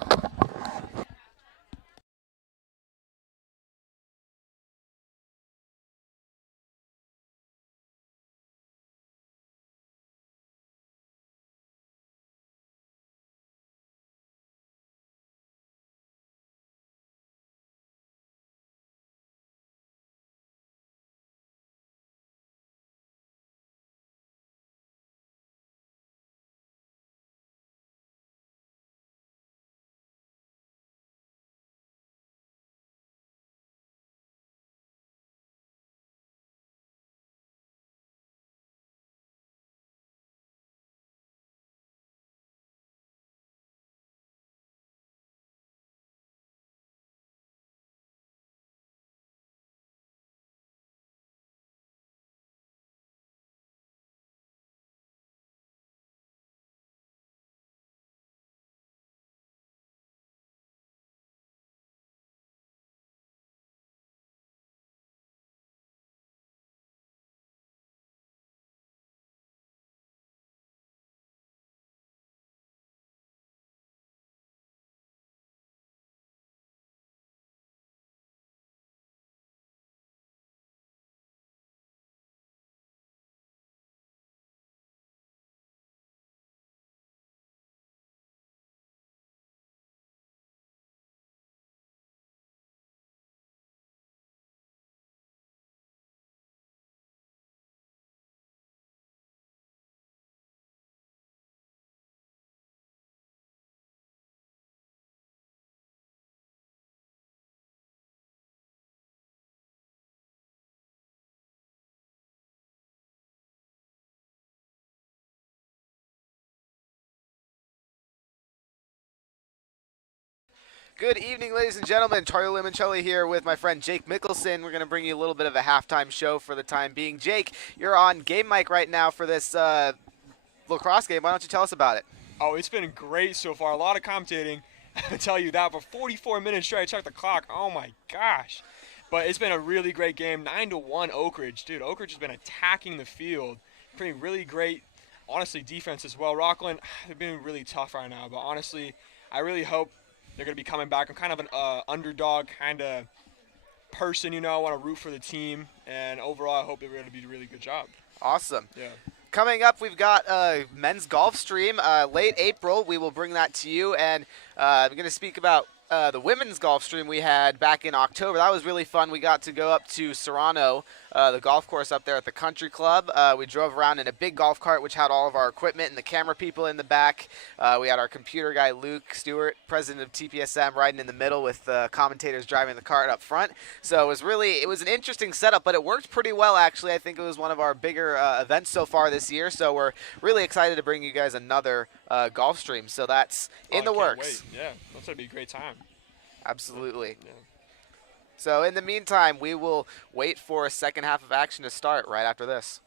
Good evening, ladies and gentlemen. Charlie Limoncelli here with my friend Jake Mickelson. We're going to bring you a little bit of a halftime show for the time being. Jake, you're on game mic right now for this lacrosse game. Why don't you tell us about it? Oh, it's been great so far. A lot of commentating, I can tell you that. For 44 minutes straight, I checked the clock. Oh my gosh. But it's been a really great game. 9-1 Oak Ridge. Dude, Oak Ridge has been attacking the field. Playing really great, honestly, defense as well. Rocklin, they've been really tough right now. But honestly, I really hope they're going to be coming back. I'm kind of an underdog kind of person, you know. I want to root for the team. And overall, I hope they're going to do a really good job. Awesome. Yeah. Coming up, we've got men's golf stream. Late April, we will bring that to you. And I'm going to speak about the women's golf stream we had back in October. That was really fun. We got to go up to Serrano, the golf course up there at the country club. We drove around in a big golf cart, which had all of our equipment and the camera people in the back. We had our computer guy, Luke Stewart, president of TPSM, riding in the middle with commentators driving the cart up front. So it was an interesting setup, but it worked pretty well, actually. I think it was one of our bigger events so far this year. So we're really excited to bring you guys another golf stream. So that's in the works. Wait. Yeah, that's going to be a great time. Absolutely. Yeah. So in the meantime, we will wait for a second half of action to start right after this.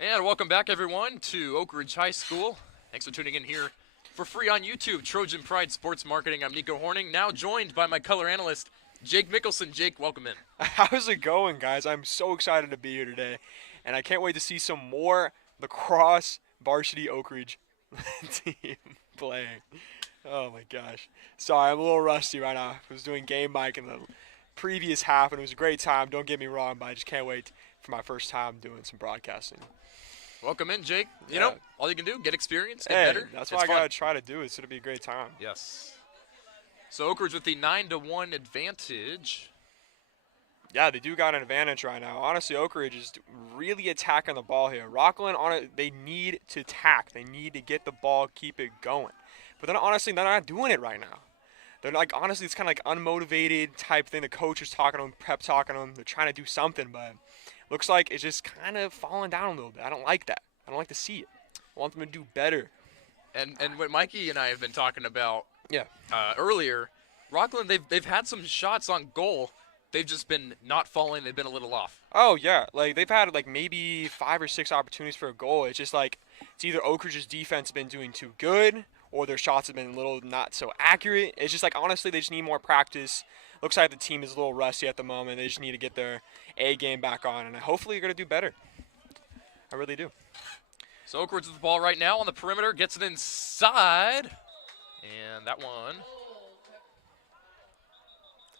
And welcome back, everyone, to Oak Ridge High School. Thanks for tuning in here for free on YouTube, Trojan Pride Sports Marketing. I'm Nico Horning, now joined by my color analyst, Jake Mickelson. Jake, welcome in. How's it going, guys? I'm so excited to be here today, and I can't wait to see some more Lacrosse Varsity Oak Ridge team playing. Oh my gosh. Sorry, I'm a little rusty right now. I was doing game mic in the previous half, and it was a great time. Don't get me wrong, but I just can't wait for my first time doing some broadcasting. Welcome in, Jake. You Yeah. know, all you can do, get experience, get Hey, better. that's It's what I fun. gotta try to do. It's gonna be a great time. Yes. So Oak Ridge with the 9-1 advantage. Yeah, they do got an advantage right now. Honestly, Oak Ridge is really attacking the ball here. Rocklin, they need to attack. They need to get the ball, keep it going. But then, honestly, they're not doing it right now. They're like, honestly, it's kind of like unmotivated type thing. The coach is talking to them, prep talking to them. They're trying to do something, but looks like it's just kind of falling down a little bit. I don't like that. I don't like to see it. I want them to do better. And what Mikey and I have been talking about Yeah. earlier, Rocklin, they've had some shots on goal. They've just been not falling. They've been a little off. Oh, yeah. Like, they've had, like, maybe 5 or 6 opportunities for a goal. It's just, like, it's either Oak Ridge's defense has been doing too good or their shots have been a little not so accurate. It's just, like, honestly, they just need more practice. Looks like the team is a little rusty at the moment. They just need to get their A game back on, and hopefully you're going to do better. I really do. So Oak Ridge with the ball right now on the perimeter, gets it inside. And that one,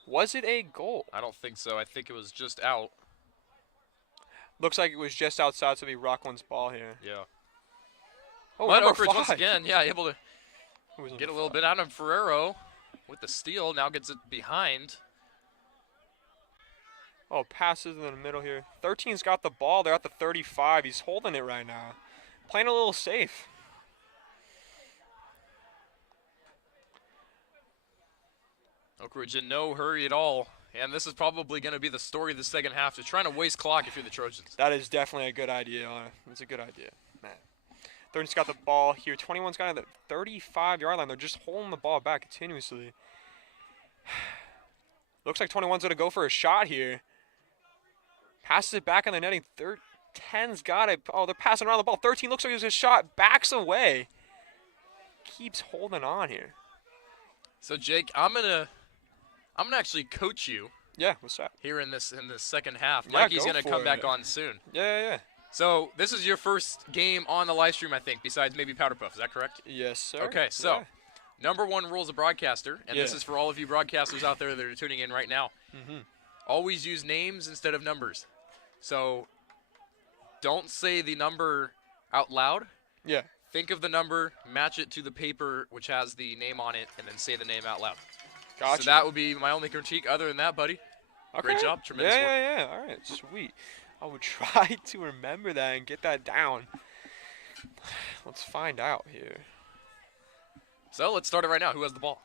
Was it a goal? I don't think so. I think it was just out. Looks like it was just outside, so it'll be Rocklin's ball here. Yeah. Oh, But number Oak Ridge 5. once again, yeah, able to Who was get a number little 5? bit out of Ferrero with the steal. Now gets it behind. Oh, passes in the middle here. 13's got the ball. They're at the 35. He's holding it right now. Playing a little safe. Oak Ridge in no hurry at all. And this is probably going to be the story of the second half. They're trying to waste clock if you're the Trojans. That is definitely a good idea. It's a good idea. Man. 13's got the ball here. 21's got the 35-yard line. They're just holding the ball back continuously. Looks like 21's going to go for a shot here. Passes it back in the netting. 10's got it. Oh, they're passing around the ball. 13 looks like there's a shot. Backs away. Keeps holding on here. So Jake, I'm gonna actually coach you Yeah, what's that? here in this second half. Yeah, Mikey's go gonna for come back it. on soon. Yeah. So this is your first game on the live stream, I think, besides maybe Powder Puff. Is that correct? Yes, sir. Okay, so Yeah. number one rule as a broadcaster, and this Yeah. is for all of you broadcasters out there that are tuning in right now. Always use names instead of numbers. So don't say the number out loud. Yeah. Think of the number, match it to the paper which has the name on it, and then say the name out loud. Gotcha. So that would be my only critique. Other than that, buddy, great Okay. job. Tremendous work. Yeah. All right, sweet. I would try to remember that and get that down. Let's find out here. So let's start it right now. Who has the ball?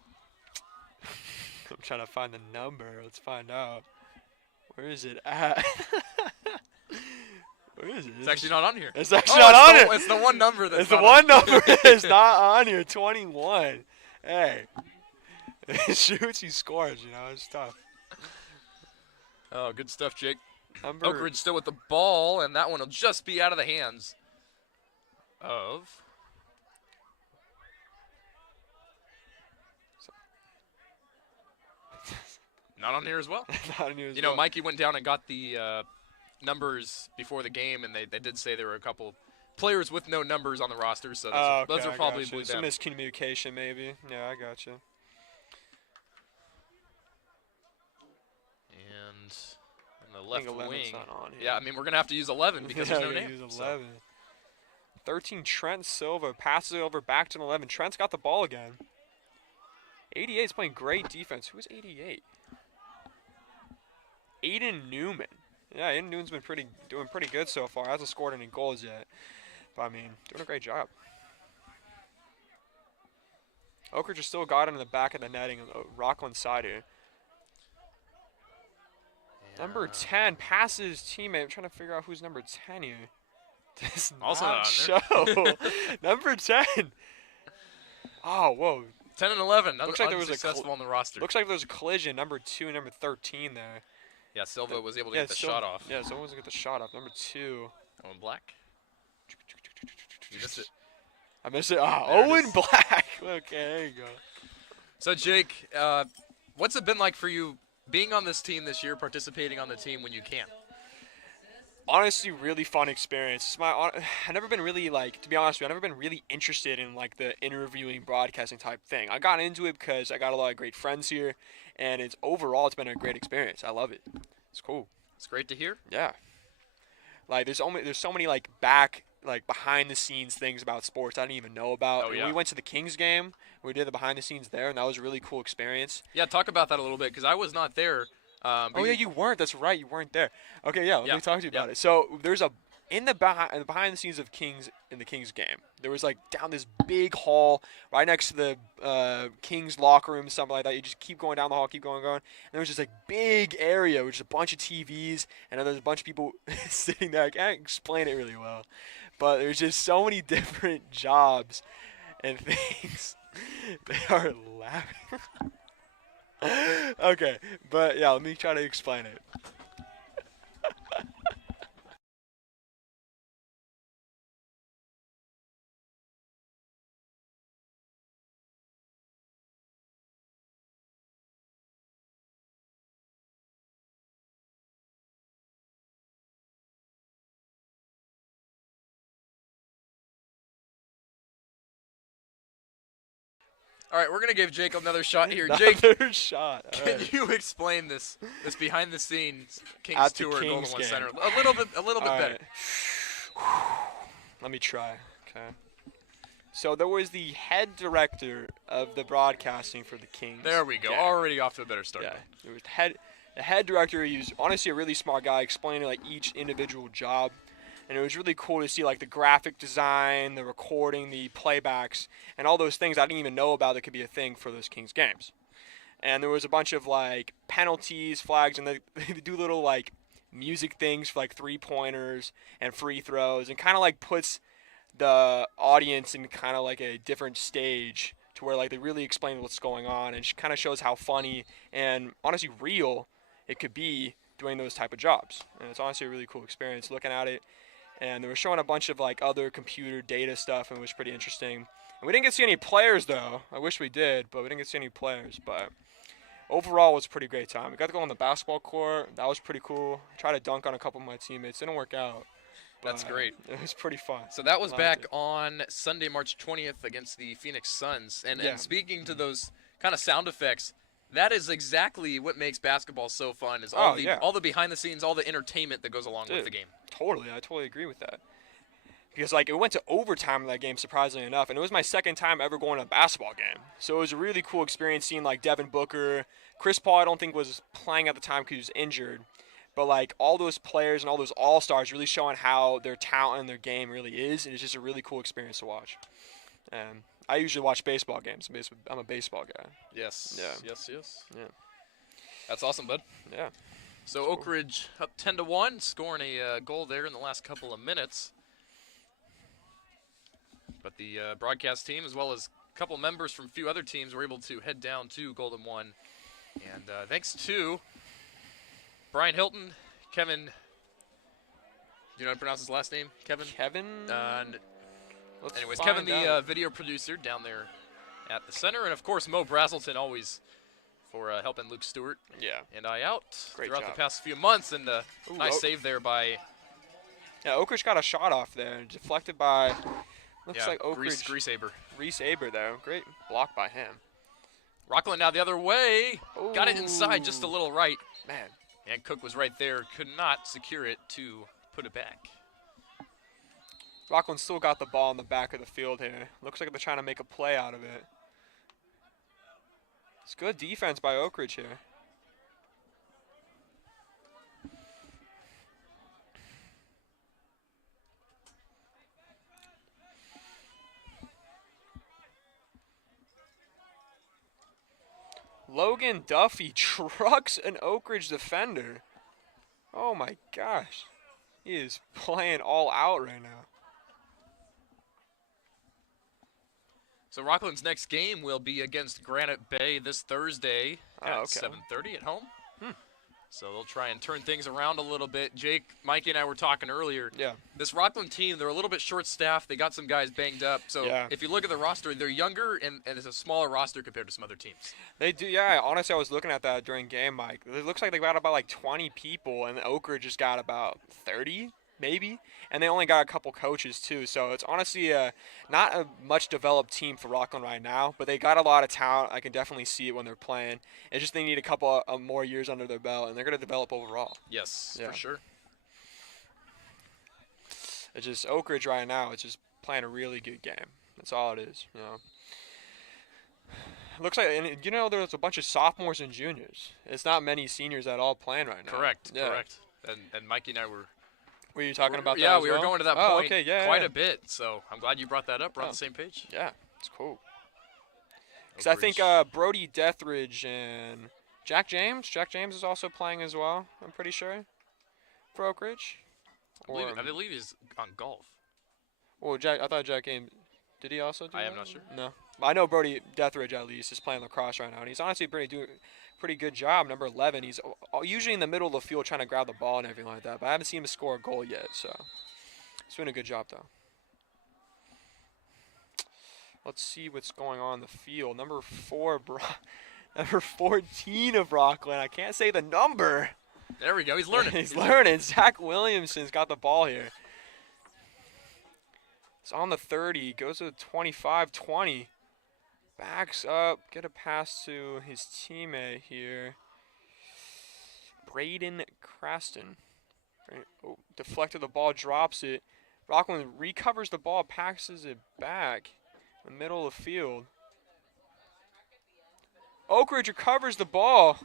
I'm trying to find the number. Let's find out. Where is it at? Where is it? It's actually not on here. It's actually Oh, not on it's it. the, it's the one number that's It's the not one on. number that's not on here. 21. Hey. He shoots, he scores. You know, it's tough. Oh, good stuff, Jake. Number. Oak Ridge still with the ball, and that one will just be out of the hands of. Not on here as well. Not on here as You know, well. Mikey went down and got the numbers before the game, and they did say there were a couple players with no numbers on the roster, so those are I probably gotcha. blue Some them. miscommunication, maybe. Yeah, I gotcha. And on the I left think 11's wing. not on here. Yeah, I mean, we're going to have to use 11 because Yeah, there's no we're gonna name. use so. 11. 13, Trent Silva passes it over back to an 11. Trent's got the ball again. 88's playing great defense. Who's 88? Aiden Newman. Yeah, Aiden Newman's been doing pretty good so far. Hasn't scored any goals yet. But, I mean, doing a great job. Oak Ridge has still got it in the back of the netting on the Rocklin side here. Number 10 passes teammate. I'm trying to figure out who's number 10 here. Does Also not not show. Number 10. Oh, whoa. 10 and 11. Looks like there was a unsuccessful on the roster. Looks like there was a collision. Number 2 and number 13 there. Yeah, Silva was able to get the shot off. Yeah, someone was going to get the shot off. Number 2. Going black. You missed it. I missed it. There it Owen is. Black. Okay, there you go. So, Jake, what's it been like for you being on this team this year, participating on the team when you can? Honestly, really fun experience. I've never been really to be honest with you, I've never been really interested in the interviewing, broadcasting type thing. I got into it because I got a lot of great friends here, and it's been a great experience. I love it. It's cool. It's great to hear. Yeah. There's so many behind the scenes things about sports I didn't even know about. Oh, And yeah. we went to the Kings game. We did the behind the scenes there, and that was a really cool experience. Yeah, talk about that a little bit because I was not there. Oh yeah, you weren't. That's right, you weren't there. Okay, yeah, let Yeah, me talk to you about yeah. it. So there's in the behind the scenes of Kings in the Kings game. There was down this big hall right next to the Kings locker room, something like that. You just keep going down the hall, keep going. And there was just big area with just a bunch of TVs, and then there's a bunch of people sitting there. I can't explain it really well, but there's just so many different jobs and things. They are laughing. Okay, but yeah, let me try to explain it. All right, we're gonna give Jake another shot here. Another Jake, shot. All can right. you explain this behind the scenes Kings At the tour at Golden Kings One game. Center a little bit All better? right. Let me try. Okay. So there was the head director of the broadcasting for the Kings. There we go. game. Already off to a better start. Yeah. There was the head director. He was honestly a really smart guy, explaining each individual job, and it was really cool to see the graphic design, the recording, the playbacks, and all those things I didn't even know about that could be a thing for those Kings games. And there was a bunch of penalties, flags, and they do little music things for 3-pointers and free throws, and kind of puts the audience in kind of a different stage to where they really explain what's going on, and kind of shows how funny and honestly real it could be doing those type of jobs. And it's honestly a really cool experience looking at it. And they were showing a bunch of other computer data stuff, and it was pretty interesting. And we didn't get to see any players though. I wish we did, but we didn't get to see any players. But overall, it was a pretty great time. We got to go on the basketball court. That was pretty cool. Tried to dunk on a couple of my teammates. Didn't work out. That's but great. It was pretty fun. So that was Loved back it. on Sunday, March 20th against the Phoenix Suns. And Yeah. speaking to those kind of sound effects, that is exactly what makes basketball so fun is Oh, yeah. all the behind the scenes, all the entertainment that goes along with Dude. the game. Totally, I totally agree with that. Because it went to overtime in that game, surprisingly enough, and it was my second time ever going to a basketball game. So it was a really cool experience seeing Devin Booker, Chris Paul. I don't think was playing at the time because he was injured, but all those players and all those all stars really showing how their talent and their game really is, and it's just a really cool experience to watch. And I usually watch baseball games. I'm a baseball guy. Yes. Yeah. Yes. Yeah. That's awesome, bud. Yeah. So Oak Ridge up 10-1, scoring a goal there in the last couple of minutes. But the broadcast team, as well as a couple members from a few other teams, were able to head down to Golden One. And thanks to Brian Hilton, Kevin. Do you know how to pronounce his last name? Kevin? Kevin. Anyways, Kevin, the video producer down there at the center. And, of course, Mo Brazelton always for helping Luke Stewart Yeah. and I out Great throughout job. the past few months. And Ooh, nice save there by Yeah, Oak Ridge got a shot off there, deflected by. Looks like Oak Grease Ridge. Aber. Reese Aber there. Great block by him. Rocklin now the other way. Got it inside just a Ooh. little right. Man. And Cook was right there. Could not secure it to put it back. Rocklin still got the ball in the back of the field here. Looks like they're trying to make a play out of it. It's good defense by Oak Ridge here. Logan Duffy trucks an Oak Ridge defender. Oh my gosh. He is playing all out right now. So Rockland's next game will be against Granite Bay this Thursday at 7:30 at home. So they'll try and turn things around a little bit. Jake, Mikey, and I were talking earlier. Yeah. This Rocklin team, they're a little bit short-staffed. They got some guys banged up. So Yeah. if you look at the roster, they're younger, and it's a smaller roster compared to some other teams. They do, yeah. Honestly, I was looking at that during game, Mike. It looks like they got about like 20 people, and Oak Ridge just got about 30, maybe. And they only got a couple coaches too. So it's honestly not a much developed team for Rocklin right now, but they got a lot of talent. I can definitely see it when they're playing. It's just they need a couple more years under their belt, and they're going to develop overall. Yes, Yeah. for sure. It's just Oak Ridge right now. It's just playing a really good game. That's all it is. You know. It looks like, and you know, there's a bunch of sophomores and juniors. It's not many seniors at all playing right now. Correct, Yeah. correct. And Mikey and I were Were you talking about that? yeah, as we were well? going to that Oh, point okay, yeah, quite yeah. a bit. So I'm glad you brought that up. We're on Oh. the same page. Yeah, it's cool. Because Oak I think Ridge. Brody Deathridge and Jack James is also playing as well, I'm pretty sure, for Oak Ridge. I believe he's on golf. Well, I thought Jack James, did he also do I that? am not sure. No. I know Brody Deathridge, at least, is playing lacrosse right now, and he's honestly pretty good job, number 11. He's usually in the middle of the field trying to grab the ball and everything like that, but I haven't seen him score a goal yet, so he's doing a good job, though. Let's see what's going on in the field. Number 14 of Rocklin. I can't say the number. There we go. He's learning. He's learning. Zach Williamson's got the ball here. It's on the 30. Goes to the 25-20. Backs up. Get a pass to his teammate here. Braden Craston. Oh, deflected the ball. Drops it. Rocklin recovers the ball. Passes it back. In the middle of the field. Oak Ridge recovers the ball.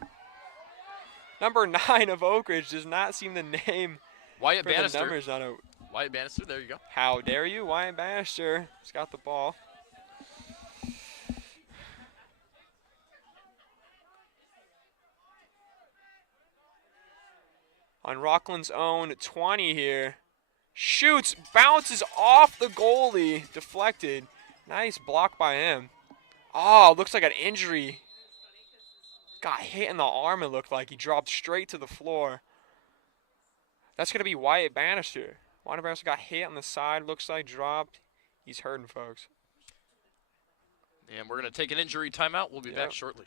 Number 9 of Oak Ridge does not seem the name Wyatt for the Bannister. numbers on it. Wyatt Bannister. There you go. How dare you? Wyatt Bannister has got the ball. On Rocklin's own 20 here. Shoots, bounces off the goalie. Deflected. Nice block by him. Oh, looks like an injury. Got hit in the arm, it looked like. He dropped straight to the floor. That's going to be Wyatt Bannister. Wyatt Bannister got hit on the side, looks like, dropped. He's hurting, folks. And we're going to take an injury timeout. We'll be back Yep. shortly.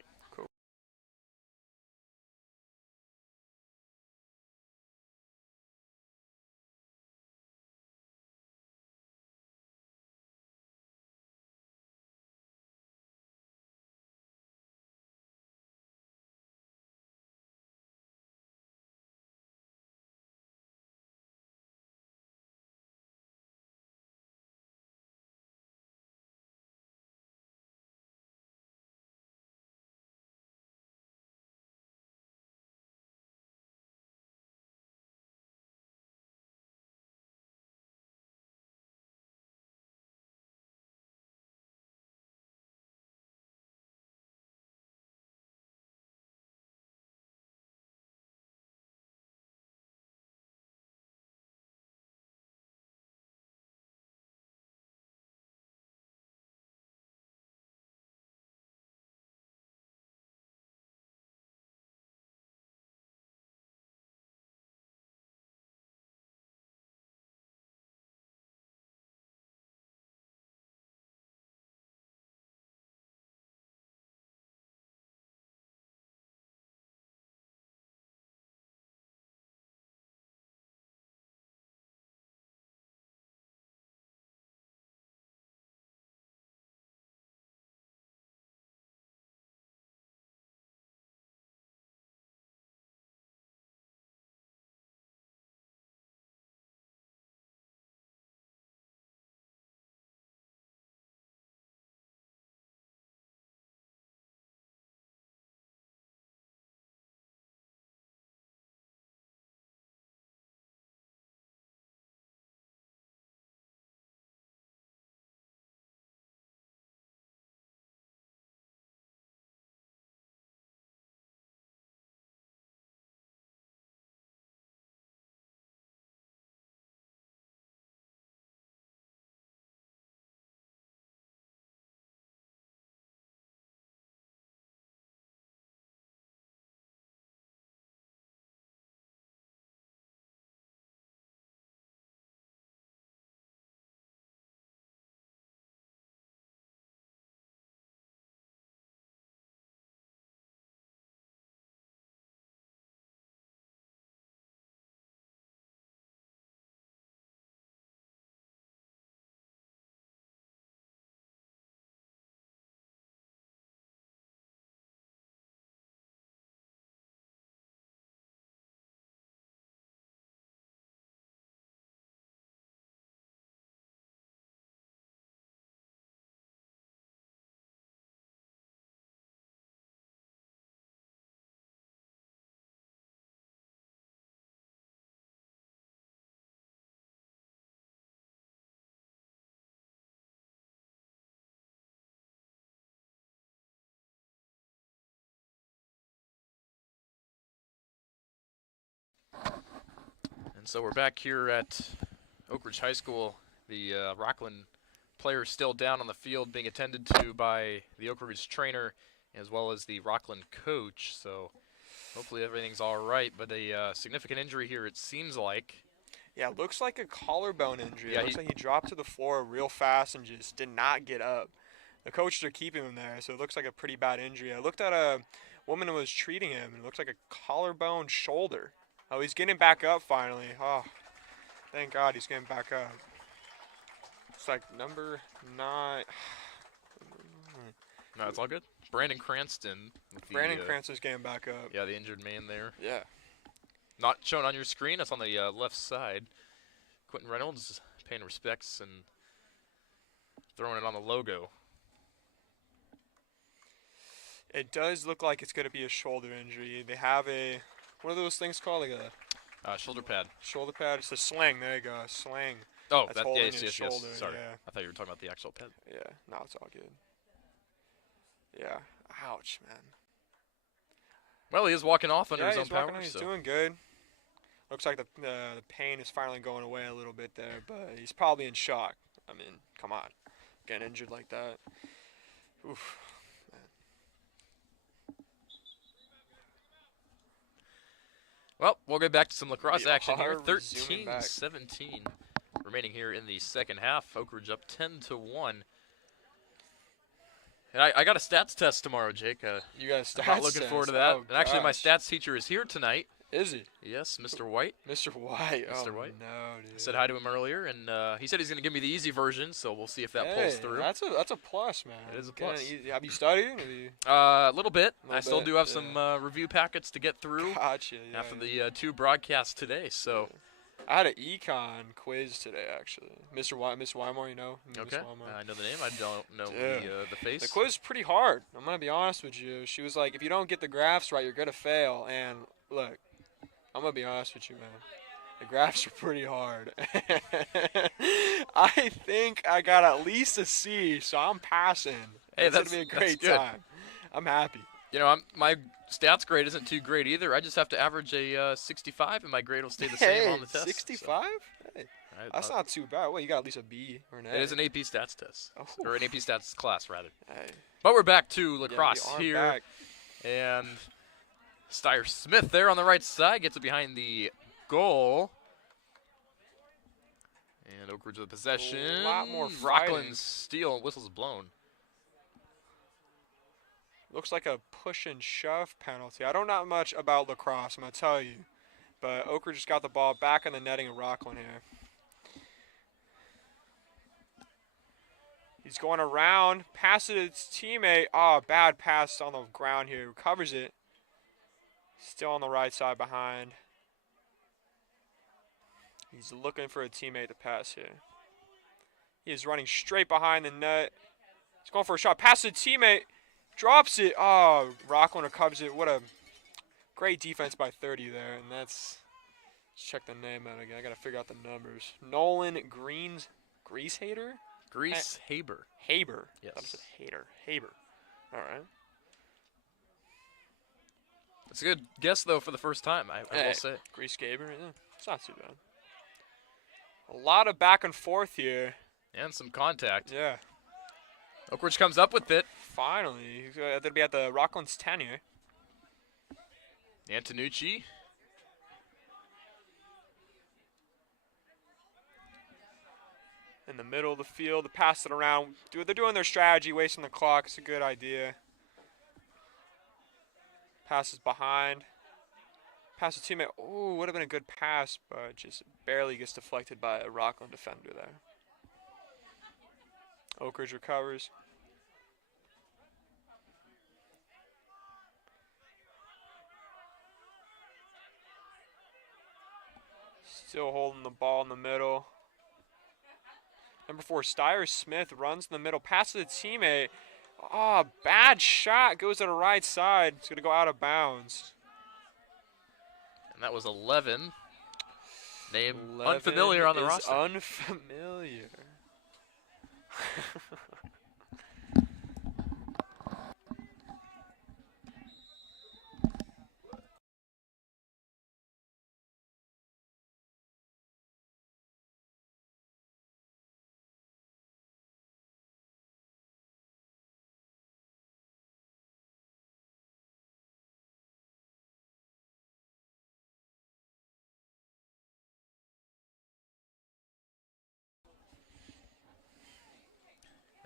And so we're back here at Oak Ridge High School. The Rocklin players still down on the field being attended to by the Oak Ridge trainer as well as the Rocklin coach. So hopefully everything's all right, but a significant injury here it seems like. Yeah, it looks like a collarbone injury. Yeah, It looks like he dropped to the floor real fast and just did not get up. The coaches are keeping him there, so it looks like a pretty bad injury. I looked at a woman who was treating him, and it looks like a collarbone shoulder. Oh, he's getting back up finally. Oh, thank God he's getting back up. It's like number 9. No, it's all good. Brandon Cranston. With the, Brandon Cranston's getting back up. Yeah, the injured man there. Yeah. Not shown on your screen. That's on the left side. Quentin Reynolds paying respects and throwing it on the logo. It does look like it's going to be a shoulder injury. They have a, what are those things called? Like a Shoulder pad. shoulder pad. It's a sling. There you go. A sling. Oh, That's that, holding yes, his yes, yes. shoulder, Sorry. yeah. I thought you were talking about the actual pad. Yeah. No, it's all good. Yeah. Ouch, man. Well, he is walking off under Yeah, his own he's walking power. on, he's So. doing good. Looks like the pain is finally going away a little bit there, but he's probably in shock. I mean, come on. Getting injured like that. Oof. Well, we'll get back to some lacrosse We action here. are resuming back. 13-17 remaining here in the second half. Oak Ridge up 10-1. And I got a stats test tomorrow, Jake. You got a I'm stats not looking forward to test. that. Oh, and actually, my gosh. stats teacher is here tonight. Is he? Yes, Mr. White. Mr. White. Mr. Oh, White. no, dude. I said hi to him earlier, and he said he's going to give me the easy version, so we'll see if that Hey, pulls through. That's a plus, man. It is a Getting plus. easy. Have you studied? Have you... A little bit. Little I still bit, do have yeah. some review packets to get through Gotcha. Yeah, after yeah. the 2 broadcasts today. So, I had an econ quiz today, actually. Mr. Wymore, you know? okay. Mr. Wymore. I know the name. I don't know Yeah. the face. The quiz is pretty hard. I'm going to be honest with you. She was like, if you don't get the graphs right, you're going to fail. And look, I'm going to be honest with you, man. The graphs are pretty hard. I think I got at least a C, so I'm passing. Hey, It's going to be a that's great good. time. I'm happy. You know, my stats grade isn't too great either. I just have to average a 65, and my grade will stay the same on the test. 65? Hey, that's not too bad. Well, you got at least a B or an A. It is an AP stats test, Oh. or an AP stats class rather. Hey. But we're back to Yeah, lacrosse we are here, back. and Steyer Smith there on the right side gets it behind the goal. And Oak Ridge with possession. A lot more Rocklin fighting. steal, whistle's blown. Looks like a push and shove penalty. I don't know much about lacrosse, I'm going to tell you. But Oak Ridge just got the ball back in the netting of Rocklin here. He's going around, passes it to his teammate. Oh, bad pass on the ground here. Recovers it. Still on the right side behind. He's looking for a teammate to pass here. He is running straight behind the net. He's going for a shot. Passes to teammate. Drops it. Oh, Rocklin recovers it. What a great defense by 30 there. And that's, let's check the name out again. I got to figure out the numbers. Nolan Greasehater? Grease Haber. Haber. Yes. I thought it said Hater. Haber. All right. It's a good guess, though, for the first time, I will say. Grease Gaber. Yeah, it's not too bad. A lot of back and forth here. And some contact. Yeah. Oak Ridge comes up with it. Finally. They'll be at the Rocklin's 10 here. Antonucci. In the middle of the field, to pass it around. They're doing their strategy, wasting the clock. It's a good idea. Passes behind. Pass to teammate. Oh, would have been a good pass, but just barely gets deflected by a Rockland defender there. Oak Ridge recovers. Still holding the ball in the middle. Number 4, Steyer Smith runs in the middle, passes to the teammate. Oh, bad shot. Goes to the right side. It's going to go out of bounds. And that was 11. Name 11 unfamiliar on the is roster. Unfamiliar.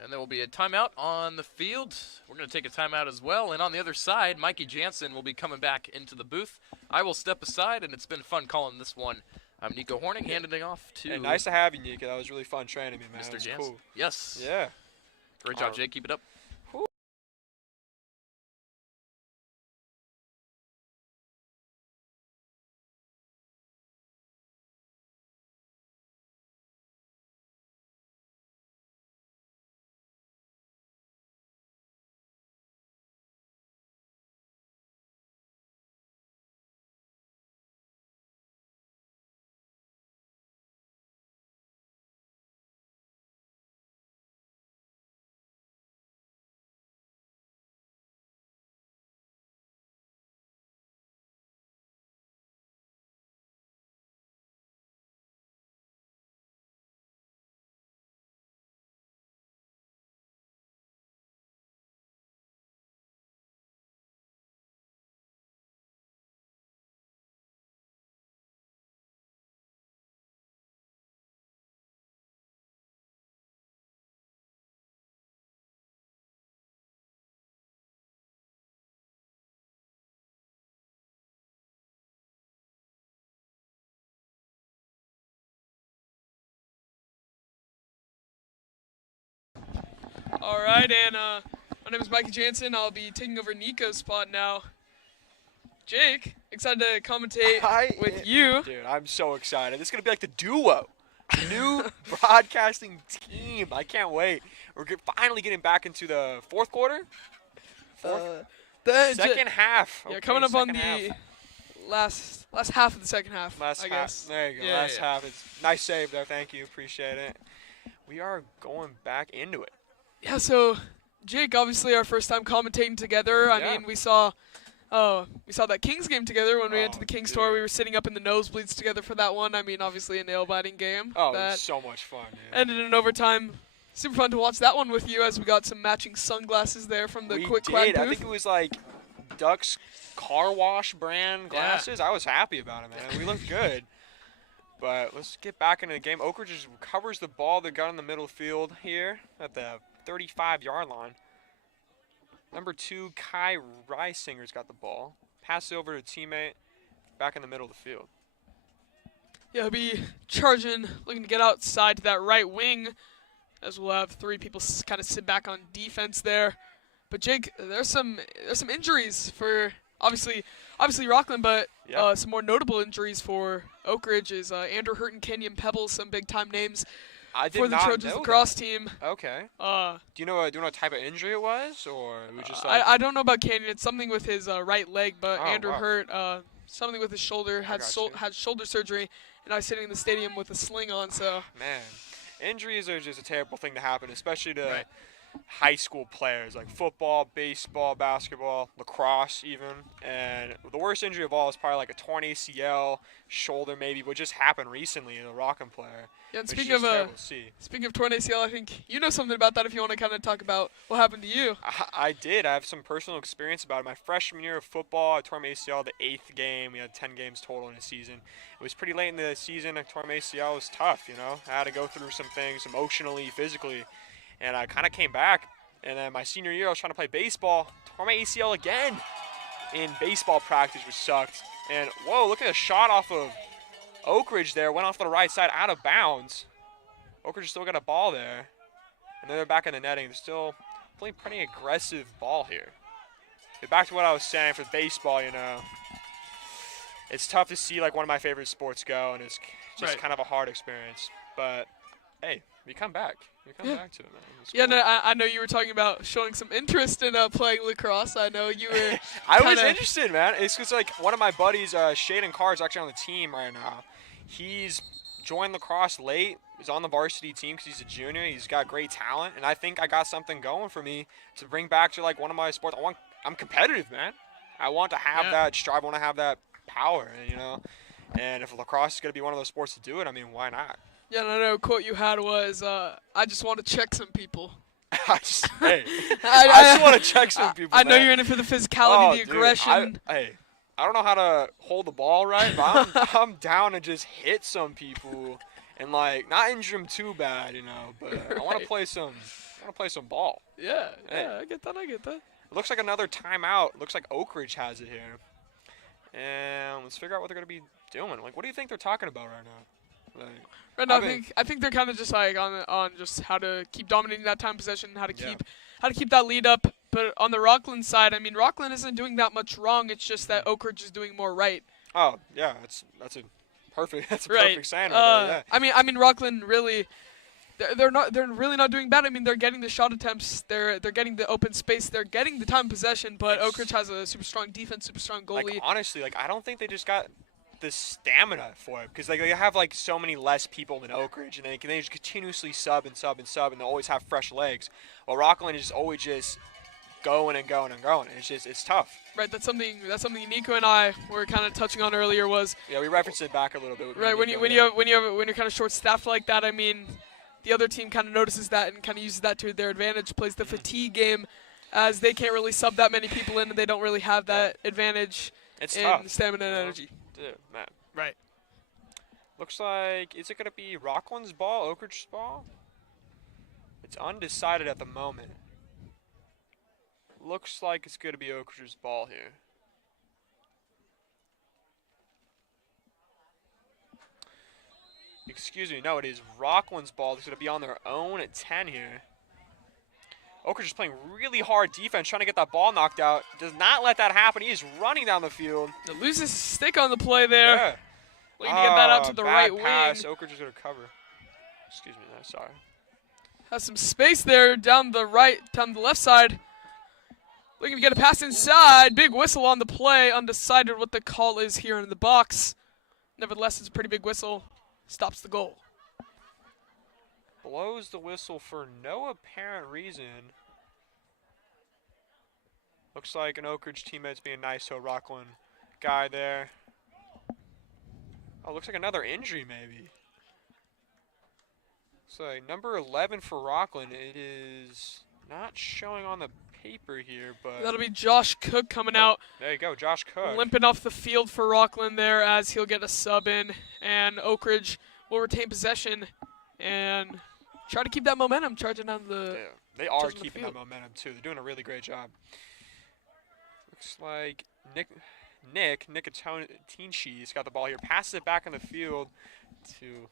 And there will be a timeout on the field. We're going to take a timeout as well. And on the other side, Mikey Jansen will be coming back into the booth. I will step aside, and it's been fun calling this one. I'm Nico Horning, handing it off to Hey, nice to have you, Nico. That was really fun training me, man. Mr. It was Jansen. cool. Yes. Yeah. Great job, Jake. Keep it up. All right, and my name is Mikey Jansen. I'll be taking over Nico's spot now. Jake, excited to commentate with you. Dude, I'm so excited. This is going to be like the duo. New broadcasting team. I can't wait. We're finally getting back into the fourth quarter. Second half. Yeah, Okay, coming up on second the half. last half of the second half, Last I half. guess. There you go. Yeah, last yeah. half. It's nice save there. Thank you. Appreciate it. We are going back into it. Yeah, so Jake, obviously our first time commentating together. I Yeah. mean, we saw that Kings game together when we went to Oh, the Kings store. We dude. were sitting up in the nosebleeds together for that one. I mean, obviously a nail-biting game. Oh, it that was so much fun, dude. ended in overtime. Super fun to watch that one with you as we got some matching sunglasses there from the we Quick did. Quack booth. I think it was like Duck's car wash brand glasses. I was happy about it, man. We looked good. But let's get back into the game. Oak Ridge just recovers the ball. They got in the middle field here at the 35-yard line. Number 2, Kai Reisinger's got the ball. Pass it over to a teammate. Back in the middle of the field. Yeah, he'll be charging, looking to get outside to that right wing, as we'll have 3 people kind of sit back on defense there. But Jake, there's some injuries for obviously Rocklin, but Yeah. some more notable injuries for Oak Ridge is Andrew Hurt and Kenyon Pebbles, some big time names I did for the not Trojans know lacrosse team. that. Okay. Uh, Do you know what type of injury it was, or it was just like? I don't know about Kenyon. It's something with his right leg, but Oh, Andrew wow. Hurt, something with his shoulder, had got you. had shoulder surgery, and I was sitting in the stadium with a sling on. So Man, injuries are just a terrible thing to happen, especially to Right. high school players like football, baseball, basketball, lacrosse even. And the worst injury of all is probably like a torn ACL, shoulder maybe, what just happened recently in a Rocklin player. yeah. And which is speaking of just terrible to see. Speaking of torn ACL, I think you know something about that if you want to kind of talk about what happened to you. I did. I have some personal experience about it. My freshman year of football, I tore my ACL the 8th game. We had 10 games total in a season. It was pretty late in the season. I tore my ACL. It was tough, you know. I had to go through some things emotionally, physically. And I kind of came back. And then my senior year, I was trying to play baseball. Tore my ACL again in baseball practice, which sucked. And, whoa, look at a shot off of Oak Ridge there. Went off to the right side, out of bounds. Oak Ridge still got a ball there. And then they're back in the netting. They're still playing pretty aggressive ball here. But back to what I was saying for baseball, you know. It's tough to see like one of my favorite sports go, and it's just Right. kind of a hard experience. But, hey, we come back. We come Yeah. back to it, man. It's Yeah, cool. no, I know you were talking about showing some interest in playing lacrosse. I know you were. I was kinda- interested, man. It's just like one of my buddies, Shaden Carr, is actually on the team right now. He's joined lacrosse late. He's on the varsity team because he's a junior. He's got great talent, and I think I got something going for me to bring back to like one of my sports. I'm competitive, man. I want to have Yeah. that strive. I want to have that power, and, you know. And if lacrosse is going to be one of those sports to do it, I mean, why not? Yeah, and I know a quote you had was, "I just want to check some people." I just, hey, I I just want to check some people. I know man. you're in it for the physicality, the dude, aggression. I don't know how to hold the ball right, but I'm down to just hit some people and like not injure them too bad, you know. But I want to Right. play some trying to play some ball. Yeah, Hey. yeah, I get that. It looks like another timeout. Looks like Oak Ridge has it here. And let's figure out what they're going to be doing. Like, what do you think they're talking about right now? Like, Right now, I mean- I think they're kind of just like on just how to keep dominating that time possession, how to Yeah. keep that lead up. But on the Rocklin side, I mean, Rocklin isn't doing that much wrong. It's just that Oak Ridge is doing more right. Oh, yeah, that's a perfect Right. perfect sign right there, yeah. I mean, Rocklin really, they're really not doing bad. I mean, they're getting the shot attempts, they're getting the open space, they're getting the time possession. But Oak Ridge has a super strong defense, super strong goalie. Like, honestly, like, I don't think they just got the stamina for it, because like they have like so many less people than Oak Ridge, and they just continuously sub, and they always have fresh legs. While Rocklin is always just going and going and going. It's tough. Right, that's something Nico and I were kind of touching on earlier. Was Yeah, we referenced it back a little bit. With right when Nico, you're kind of short staffed like that. I mean, the other team kind of notices that and kind of uses that to their advantage. Plays the fatigue game, as they can't really sub that many people in, and they don't really have that advantage it's in tough. stamina and energy. Dude, man. Right. Looks like, is it going to be Rocklin's ball, Oak Ridge's ball? It's undecided at the moment. Looks like it's going to be Oak Ridge's ball here. Excuse me, no, it is Rocklin's ball. It's going to be on their own at 10 here. Oak Ridge is playing really hard defense, trying to get that ball knocked out. Does not let that happen. He is running down the field. It loses his stick on the play there. Yeah. Looking to get that out to the bad right pass. wing. Oak Ridge is going to cover. Excuse me, no, sorry. Has some space there down the left side. Looking to get a pass inside. Big whistle on the play. Undecided what the call is here in the box. Nevertheless, it's a pretty big whistle. Stops the goal. Blows the whistle for no apparent reason. Looks like an Oak Ridge teammate's being nice to a Rocklin guy there. Oh, looks like another injury maybe. So number 11 for Rocklin. It is not showing on the paper here, but That'll be Josh Cook coming out, there you go, Josh Cook. limping off the field for Rocklin there, as he'll get a sub in, and Oak Ridge will retain possession and try to keep that momentum, charging on the. Yeah, they are charging the keeping that field. momentum too. They're doing a really great job. Looks like Nick Nicotine-She's got the ball here. Passes it back in the field to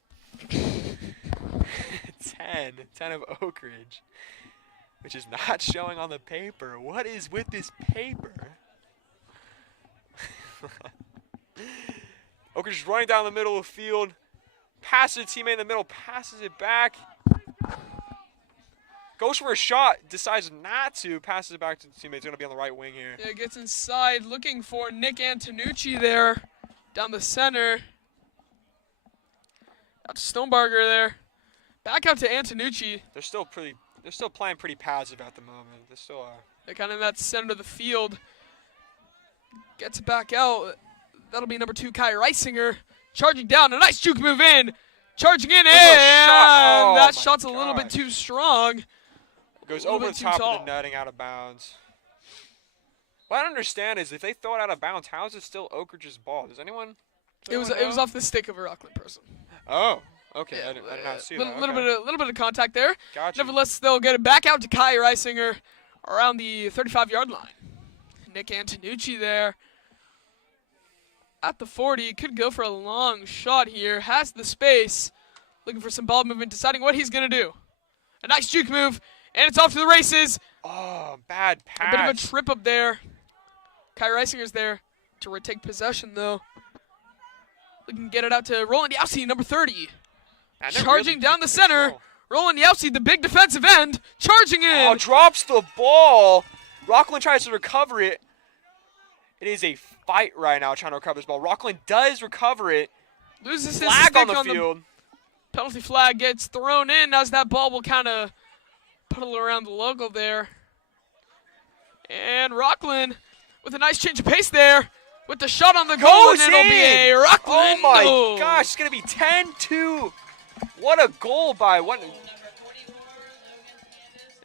10 of Oak Ridge, which is not showing on the paper. What is with this paper? Oak Ridge is running down the middle of the field. Passes to teammate in the middle. Passes it back. Goes for a shot. Decides not to. Passes it back to the teammate. It's going to be on the right wing here. Yeah, gets inside, looking for Nick Antonucci there, down the center. Out to Stonebarger there. Back out to Antonucci. They're still playing pretty passive at the moment. They still are. They're kind of in that center of the field. Gets it back out. That'll be number 2, Kai Reisinger. Charging down. A nice juke move in. Charging in, Look at that shot. Oh, that my shot's a little bit gosh. too strong. Goes A little over bit the too top tall. of the netting, out of bounds. What I don't understand is if they throw it out of bounds, how is it still Oak Ridge's ball? Does anyone? It was off the stick of a Rocklin person. Oh, okay. I did not see that. Little bit of contact there. Gotcha. Nevertheless, they'll get it back out to Kai Reisinger around the 35-yard line. Nick Antonucci there at the 40. Could go for a long shot here. Has the space. Looking for some ball movement, deciding what he's going to do. A nice juke move, and it's off to the races. Oh, bad pass. A bit of a trip up there. Kai Reisinger's there to retake possession, though. Looking to get it out to Roland Yowsey, number 30. Man, they're Charging really down the keeping center. control. Roland Yowsey, the big defensive end, charging in. Oh, drops the ball. Rocklin tries to recover it. It is a fight right now trying to recover this ball. Rocklin does recover it. Loses his Flag stick on the field. Penalty flag gets thrown in as that ball will kind of puddle around the logo there. And Rocklin with a nice change of pace there with the shot on the goal, Goes and it'll be a in. Rocklin Oh my goal. gosh, it's going to be 10-2. What a goal by what? Number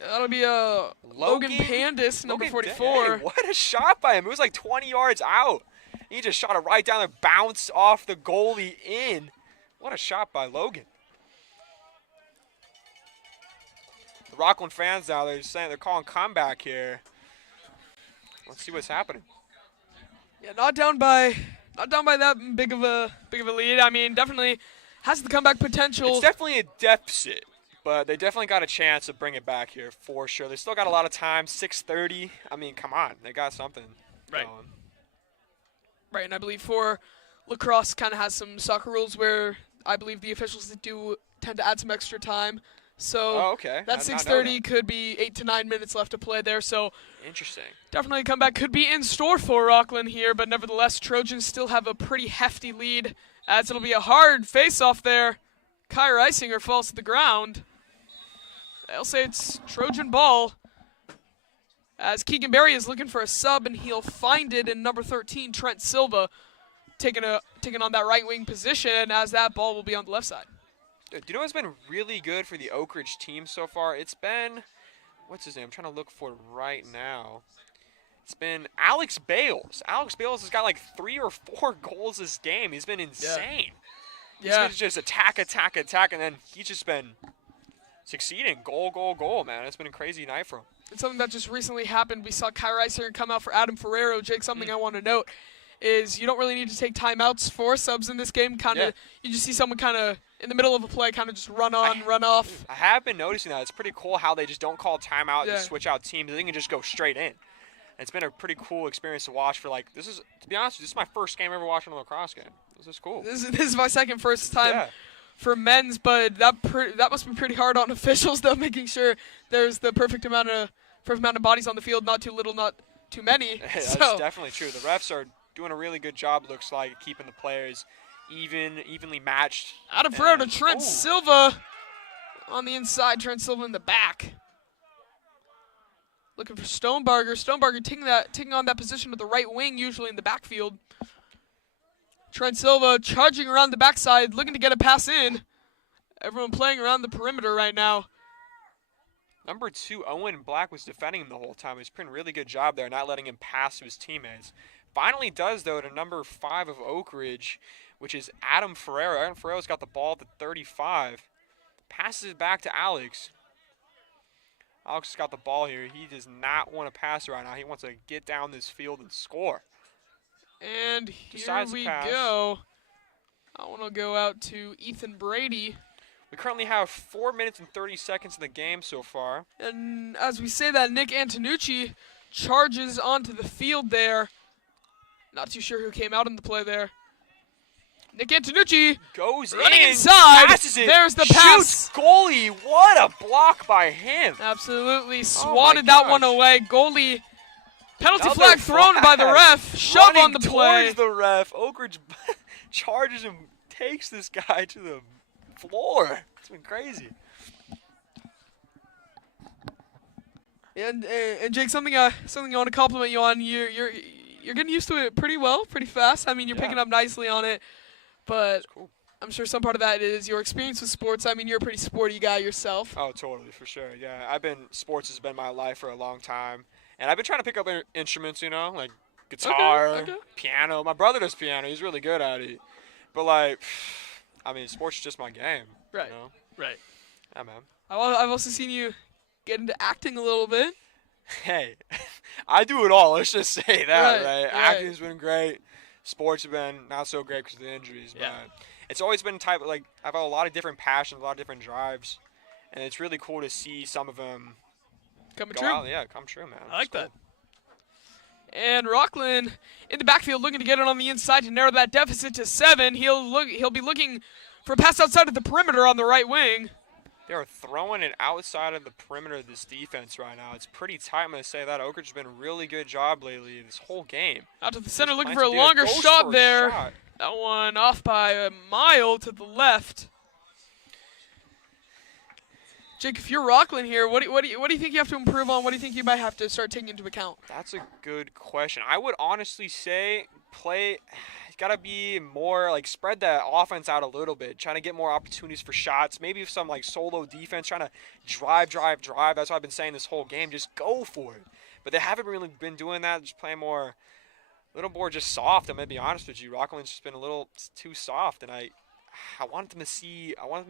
44, That'll be a Logan Pandis, number Logan, 44. hey, what a shot by him. It was like 20 yards out. He just shot it right down there, bounced off the goalie in. What a shot by Logan. The Rocklin fans now. They're saying they're calling comeback here. Let's see what's happening. Yeah, not down by that big of a lead. I mean, definitely has the comeback potential. It's definitely a deficit, but they definitely got a chance to bring it back here for sure. They still got a lot of time. 6:30. I mean, come on, they got something Right. going. Right, and I believe for lacrosse kind of has some soccer rules where I believe the officials do tend to add some extra time. So Oh, okay. I that did not know 6:30 could be 8 to 9 minutes left to play there. So Interesting. definitely a comeback could be in store for Rocklin here, but nevertheless, Trojans still have a pretty hefty lead as it'll be a hard face-off there. Kyra Isinger falls to the ground. They'll say it's Trojan ball. As Keegan Berry is looking for a sub, and he'll find it in number 13, Trent Silva, taking on that right wing position as that ball will be on the left side. Dude, do you know what's been really good for the Oak Ridge team so far? It's been, what's his name? I'm trying to look for it right now. It's been Alex Bales. Alex Bales has got like 3 or 4 goals this game. He's been insane. Yeah. He's been just attack, and then he's just been succeeding. Goal, man. It's been a crazy night for him. It's something that just recently happened. We saw Kyra Isinger come out for Adam Ferrero. Jake, something I want to note is you don't really need to take timeouts for subs in this game. You just see someone kind of in the middle of a play kind of just run on, run off. I have been noticing that. It's pretty cool how they just don't call timeout Yeah. and switch out teams. They can just go straight in. It's been a pretty cool experience to watch for, like, to be honest, this is my first game ever watching a lacrosse game. This is cool. This is my first time Yeah. for men's, but that must be pretty hard on officials though, making sure there's the perfect amount of bodies on the field, not too little, not too many. That's So definitely true. The refs are doing a really good job, looks like, keeping the players evenly matched. Adam Ferrero to And- Trent oh. Silva on the inside, Trent Silva in the back. Looking for Stonebarger. Stonebarger taking on that position with the right wing, usually in the backfield. Trent Silva charging around the backside, looking to get a pass in. Everyone playing around the perimeter right now. Number 2, Owen Black, was defending him the whole time. He's putting a really good job there, not letting him pass to his teammates. Finally does, though, to number 5 of Oak Ridge, which is Adam Ferrero. Adam Ferrero's got the ball at the 35. Passes it back to Alex. Alex has got the ball here. He does not want to pass right now. He wants to get down this field and score. And here Decides to we pass. go. I want to go out to Ethan Brady. We currently have 4 minutes and 30 seconds in the game so far. And as we say that, Nick Antonucci charges onto the field there. Not too sure who came out in the play there. Nick Antonucci Goes running in, inside. passes it, There's the shoots, pass. goalie. What a block by him. Absolutely swatted that gosh. one away. Goalie penalty Another flag thrown by the flag. ref. Shove Running on the play. towards the ref. Oak Ridge charges him, takes this guy to the floor. It's been crazy. And Jake, something I want to compliment you on. You're getting used to it pretty well, pretty fast. I mean, you're Yeah. picking up nicely on it, but It's cool. I'm sure some part of that is your experience with sports. I mean, you're a pretty sporty guy yourself. Oh, totally, for sure. Yeah, sports has been my life for a long time. And I've been trying to pick up instruments, like guitar, Okay. piano. My brother does piano. He's really good at it. But, like, I mean, sports is just my game. Right. You know? Right. Yeah, man. I've also seen you get into acting a little bit. Hey, I do it all. Let's just say that, right? Right. Acting's been great. Sports have been not so great because of the injuries. Yeah. But it's always been I've had a lot of different passions, a lot of different drives. And it's really cool to see some of them Coming go true. out. Yeah, come true, man. I like It's cool. that. And Rocklin in the backfield looking to get it on the inside to narrow that deficit to 7. He'll be looking for a pass outside of the perimeter on the right wing. They are throwing it outside of the perimeter of this defense right now. It's pretty tight, I'm going to say that. Oak Ridge has been a really good job lately this whole game. Out to the center, Just looking plants for a it, dude. longer Goes shot for a there. shot. That one off by a mile to the left. Jake, if you're Rocklin here, what do you think you have to improve on? What do you think you might have to start taking into account? That's a good question. I would honestly say it's got to be more, spread that offense out a little bit. Trying to get more opportunities for shots. Maybe some, solo defense. Trying to drive. That's what I've been saying this whole game. Just go for it. But they haven't really been doing that. Just playing a little more just soft. I'm going to be honest with you. Rocklin's just been a little too soft. And I want them to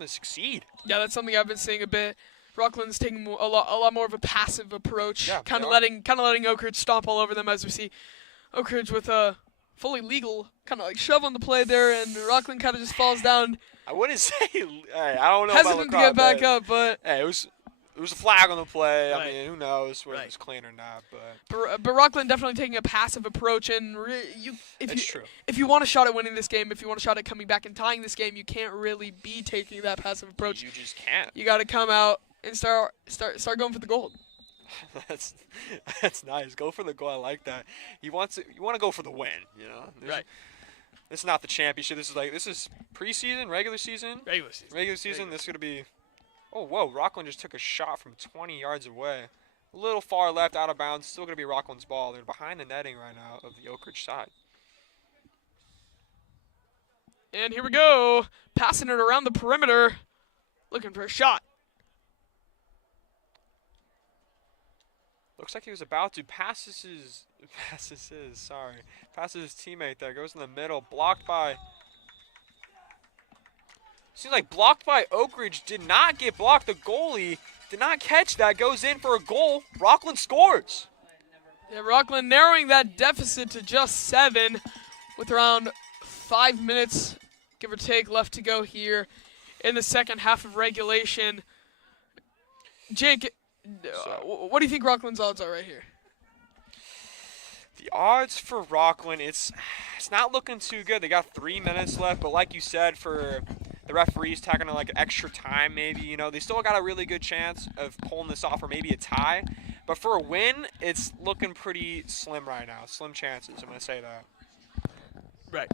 succeed. Yeah, that's something I've been seeing a bit. Rocklin's taking a lot more of a passive approach, Yeah, kind they of are. letting Oak Ridge stomp all over them, as we see Oak Ridge with a fully legal kind of like shove on the play there, and Rocklin kind of just falls down, I wouldn't say. Hey, I don't know hesitant about to get back but, up, but Hey, it was a flag on the play. Right. I mean, who knows whether Right. it was clean or not, but but Rocklin definitely taking a passive approach, and it's true. if you want a shot at winning this game, if you want a shot at coming back and tying this game, you can't really be taking that passive approach. You just can't. You got to come out and start going for the gold. that's nice. Go for the goal. I like that. You want to go for the win. You know. Right. This is not the championship. This is preseason, regular season. Regular season. Regular season. This is gonna be. Oh whoa! Rocklin just took a shot from 20 yards away. A little far left, out of bounds. Still gonna be Rocklin's ball. They're behind the netting right now of the Oak Ridge side. And here we go, passing it around the perimeter, looking for a shot. Looks like he was about to pass his teammate there. Goes in the middle, blocked by. Seems like blocked by Oak Ridge. Did not get blocked. The goalie did not catch that. Goes in for a goal. Rocklin scores. Yeah, Rocklin narrowing that deficit to just 7 with around 5 minutes, give or take, left to go here in the second half of regulation. Jake, what do you think Rocklin's odds are right here? The odds for Rocklin, it's not looking too good. They got 3 minutes left, but like you said, for the referees taking like extra time, maybe, you know, they still got a really good chance of pulling this off or maybe a tie. But for a win, it's looking pretty slim right now. Slim chances, I'm going to say that. Right.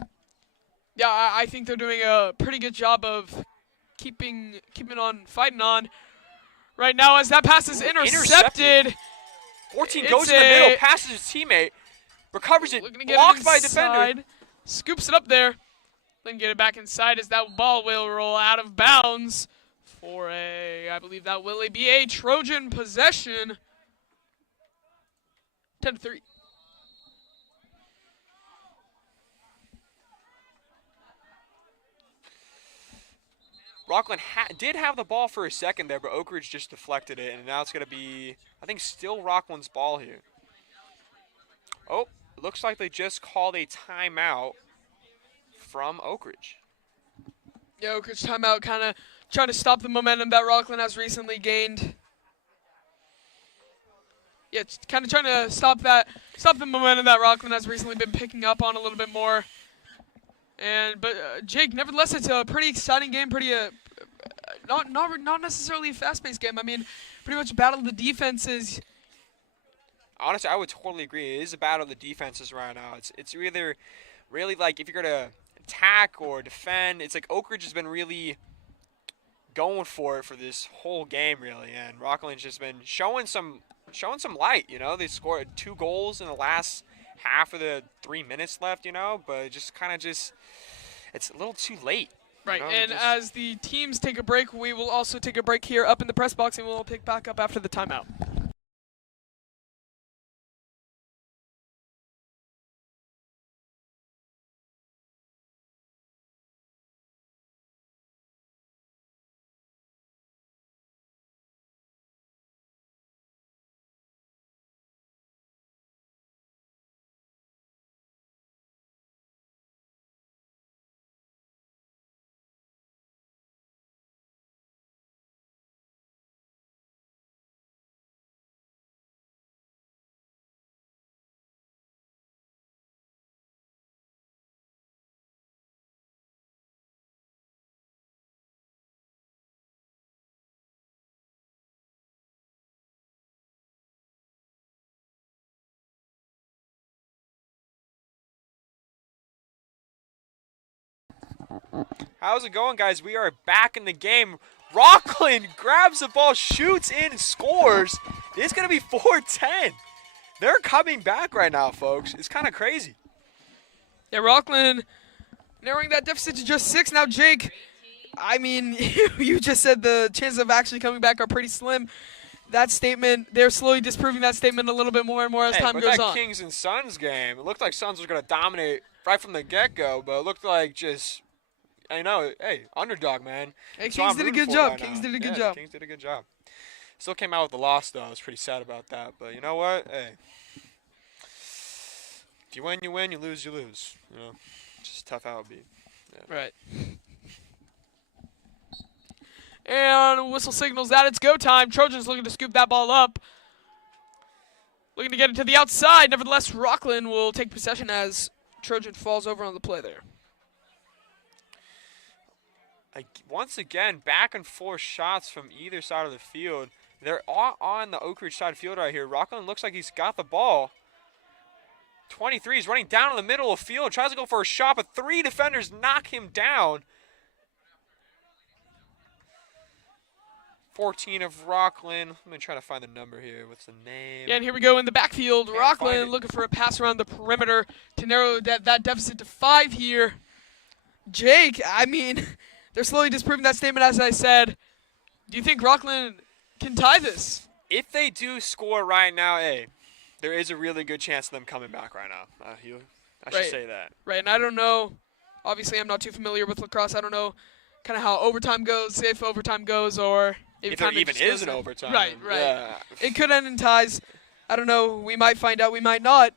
Yeah, I think they're doing a pretty good job of keeping on, fighting on. Right now, as that pass is intercepted. 14 It's goes in the middle, passes his teammate, recovers it, Looking to get blocked it by a inside, defender. scoops it up there, then get it back inside as that ball will roll out of bounds for I believe that will be a Trojan possession. 10-3. Rocklin did have the ball for a second there, but Oak Ridge just deflected it, and now it's going to be, I think, still Rocklin's ball here. Oh, it looks like they just called a timeout from Oak Ridge. Yeah, Oak Ridge timeout, kind of trying to stop the momentum that Rocklin has recently gained. Yeah, kind of trying to stop the momentum that Rocklin has recently been picking up on a little bit more. But Jake, nevertheless, it's a pretty exciting game. Pretty not necessarily a fast-paced game. I mean, pretty much battle of the defenses. Honestly, I would totally agree. It is a battle of the defenses right now. It's either really like if you're gonna attack or defend. It's like Oak Ridge has been really going for it for this whole game, really, and Rocklin's just been showing some light. You know, they scored 2 goals in the last half of the 3 minutes left. You know, but just it's a little too late. Right, You know, and as the teams take a break, we will also take a break here up in the press box, and we'll pick back up after the timeout. How's it going, guys? We are back in the game. Rocklin grabs the ball, shoots in, scores. It's going to be 4-10. They're coming back right now, folks. It's kind of crazy. Yeah, Rocklin narrowing that deficit to just 6. Now, Jake, I mean, you just said the chances of actually coming back are pretty slim. That statement, they're slowly disproving that statement a little bit more and more as time but goes that on. Kings and Suns game, it looked like Suns was going to dominate right from the get-go, but it looked like just, I know, hey, underdog, man. Hey, That's what Kings I'm did a rooting good for job. right Kings now. did a good Yeah, job. Kings did a good job. Still came out with the loss, though. I was pretty sad about that. But you know what? Hey. If you win, you win. You lose, you lose. You know, just tough how it be. Yeah. Right. And whistle signals that it's go time. Trojans looking to scoop that ball up. Looking to get it to the outside. Nevertheless, Rocklin will take possession as Trojan falls over on the play there. Once again, back and forth shots from either side of the field. They're all on the Oak Ridge side field right here. Rocklin looks like he's got the ball. 23 is running down in the middle of field. Tries to go for a shot, but 3 defenders knock him down. 14 of Rocklin. Let me try to find the number here. What's the name? Yeah, and here we go in the backfield. Can't find Rocklin it. looking for a pass around the perimeter to narrow that deficit to 5 here. Jake, I mean, they're slowly disproving that statement, as I said. Do you think Rocklin can tie this? If they do score right now, hey, there is a really good chance of them coming back right now. I should Right. say that. Right, and I don't know. Obviously, I'm not too familiar with lacrosse. I don't know kind of how overtime goes, if overtime goes, or If there kinda even just is goes an in. overtime. Right. Yeah. It could end in ties. I don't know. We might find out. We might not.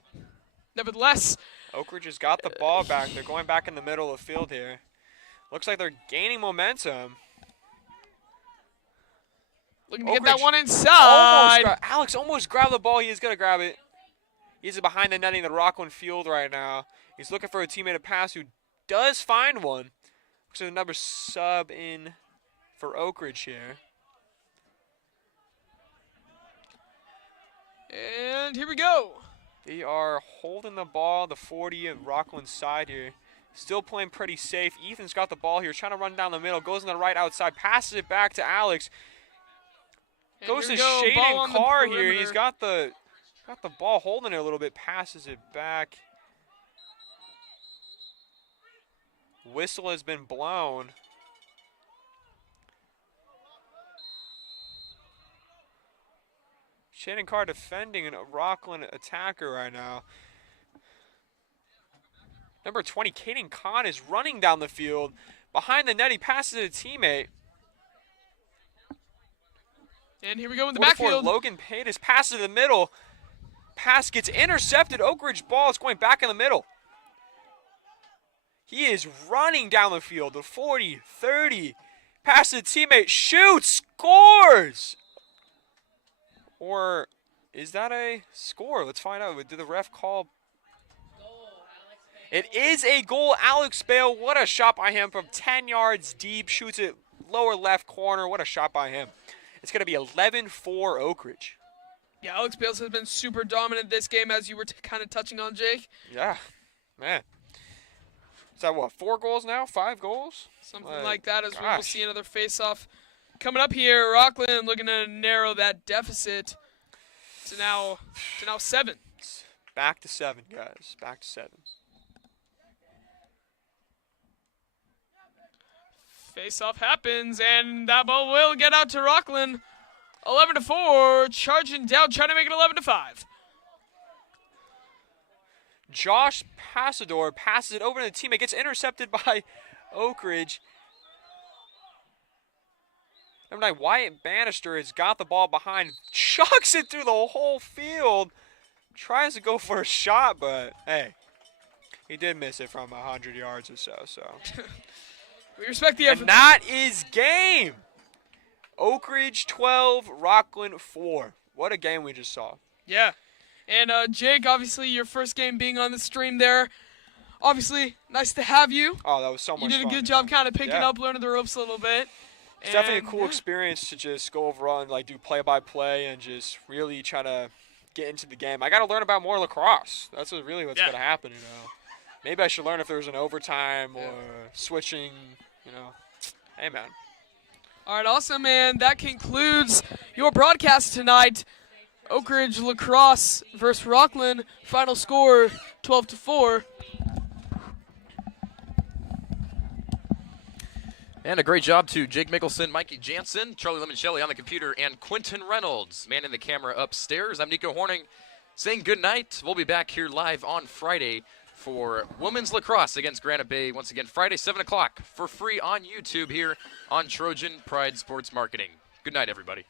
Nevertheless, Oak Ridge has got the ball back. They're going back in the middle of the field here. Looks like they're gaining momentum. looking to Oak get that Ridge one inside. Alex almost grabbed the ball. He is going to grab it. He's behind the netting, the Rocklin field right now. He's looking for a teammate to pass who does find one. Looks like another sub in for Oak Ridge here. And here we go. They are holding the ball, the 40 of Rocklin's side here. Still playing pretty safe. Ethan's got the ball here, trying to run down the middle. Goes on the right outside, passes it back to Alex. And Goes here to we go, ball on Shaden the Carr here. perimeter. He's got the ball holding it a little bit, passes it back. Whistle has been blown. Shaden Carr defending a Rocklin attacker right now. Number 20, Caden Kahn, is running down the field. Behind the net, he passes it to a teammate. And here we go in the 44, backfield. Logan Paytas passes to the middle. Pass gets intercepted. Oak Ridge ball is going back in the middle. He is running down the field. The 40, 30. Pass to the teammate. Shoots. Scores. Or is that a score? Let's find out. Did the ref call? It is a goal. Alex Bale. What a shot by him from 10 yards deep. Shoots it lower left corner. What a shot by him. It's going to be 11-4 Oak Ridge. Yeah, Alex Bales has been super dominant this game, as you were kind of touching on, Jake. Yeah, man. Is that what, 4 goals now? 5 goals? Something like that, as we will gosh. see another face-off coming up here. Rocklin looking to narrow that deficit to now 7. Back to 7, guys. Back to 7. Face-off happens, and that ball will get out to Rocklin. 11-4, charging down, trying to make it 11-5. Josh Passador passes it over to the teammate. Gets intercepted by Oak Ridge. Number 9, Wyatt Bannister has got the ball behind. Chucks it through the whole field. Tries to go for a shot, but hey, he did miss it from 100 yards or so. We respect the effort. And that is game. Oak Ridge 12, Rocklin 4. What a game we just saw. Yeah. And Jake, obviously your first game being on the stream there. Obviously, nice to have you. Oh, that was so much You fun. did a good job kind of picking Yeah. up, learning the ropes a little bit. It's definitely a And, cool yeah. experience to just go over and like do play-by-play and just really try to get into the game. I got to learn about more lacrosse. That's really what's Yeah. going to happen, you know. Maybe I should learn if there's an overtime or switching, you know. Hey, man. All right, awesome, and that concludes your broadcast tonight. Oak Ridge Lacrosse versus Rocklin. Final score 12-4. And a great job to Jake Mickelson, Mikey Jansen, Charlie Limoncelli on the computer, and Quentin Reynolds manning the camera upstairs. I'm Nico Horning saying good night. We'll be back here live on Friday for women's lacrosse against Granite Bay. Once again, Friday, 7 o'clock for free on YouTube here on Trojan Pride Sports Marketing. Good night, everybody.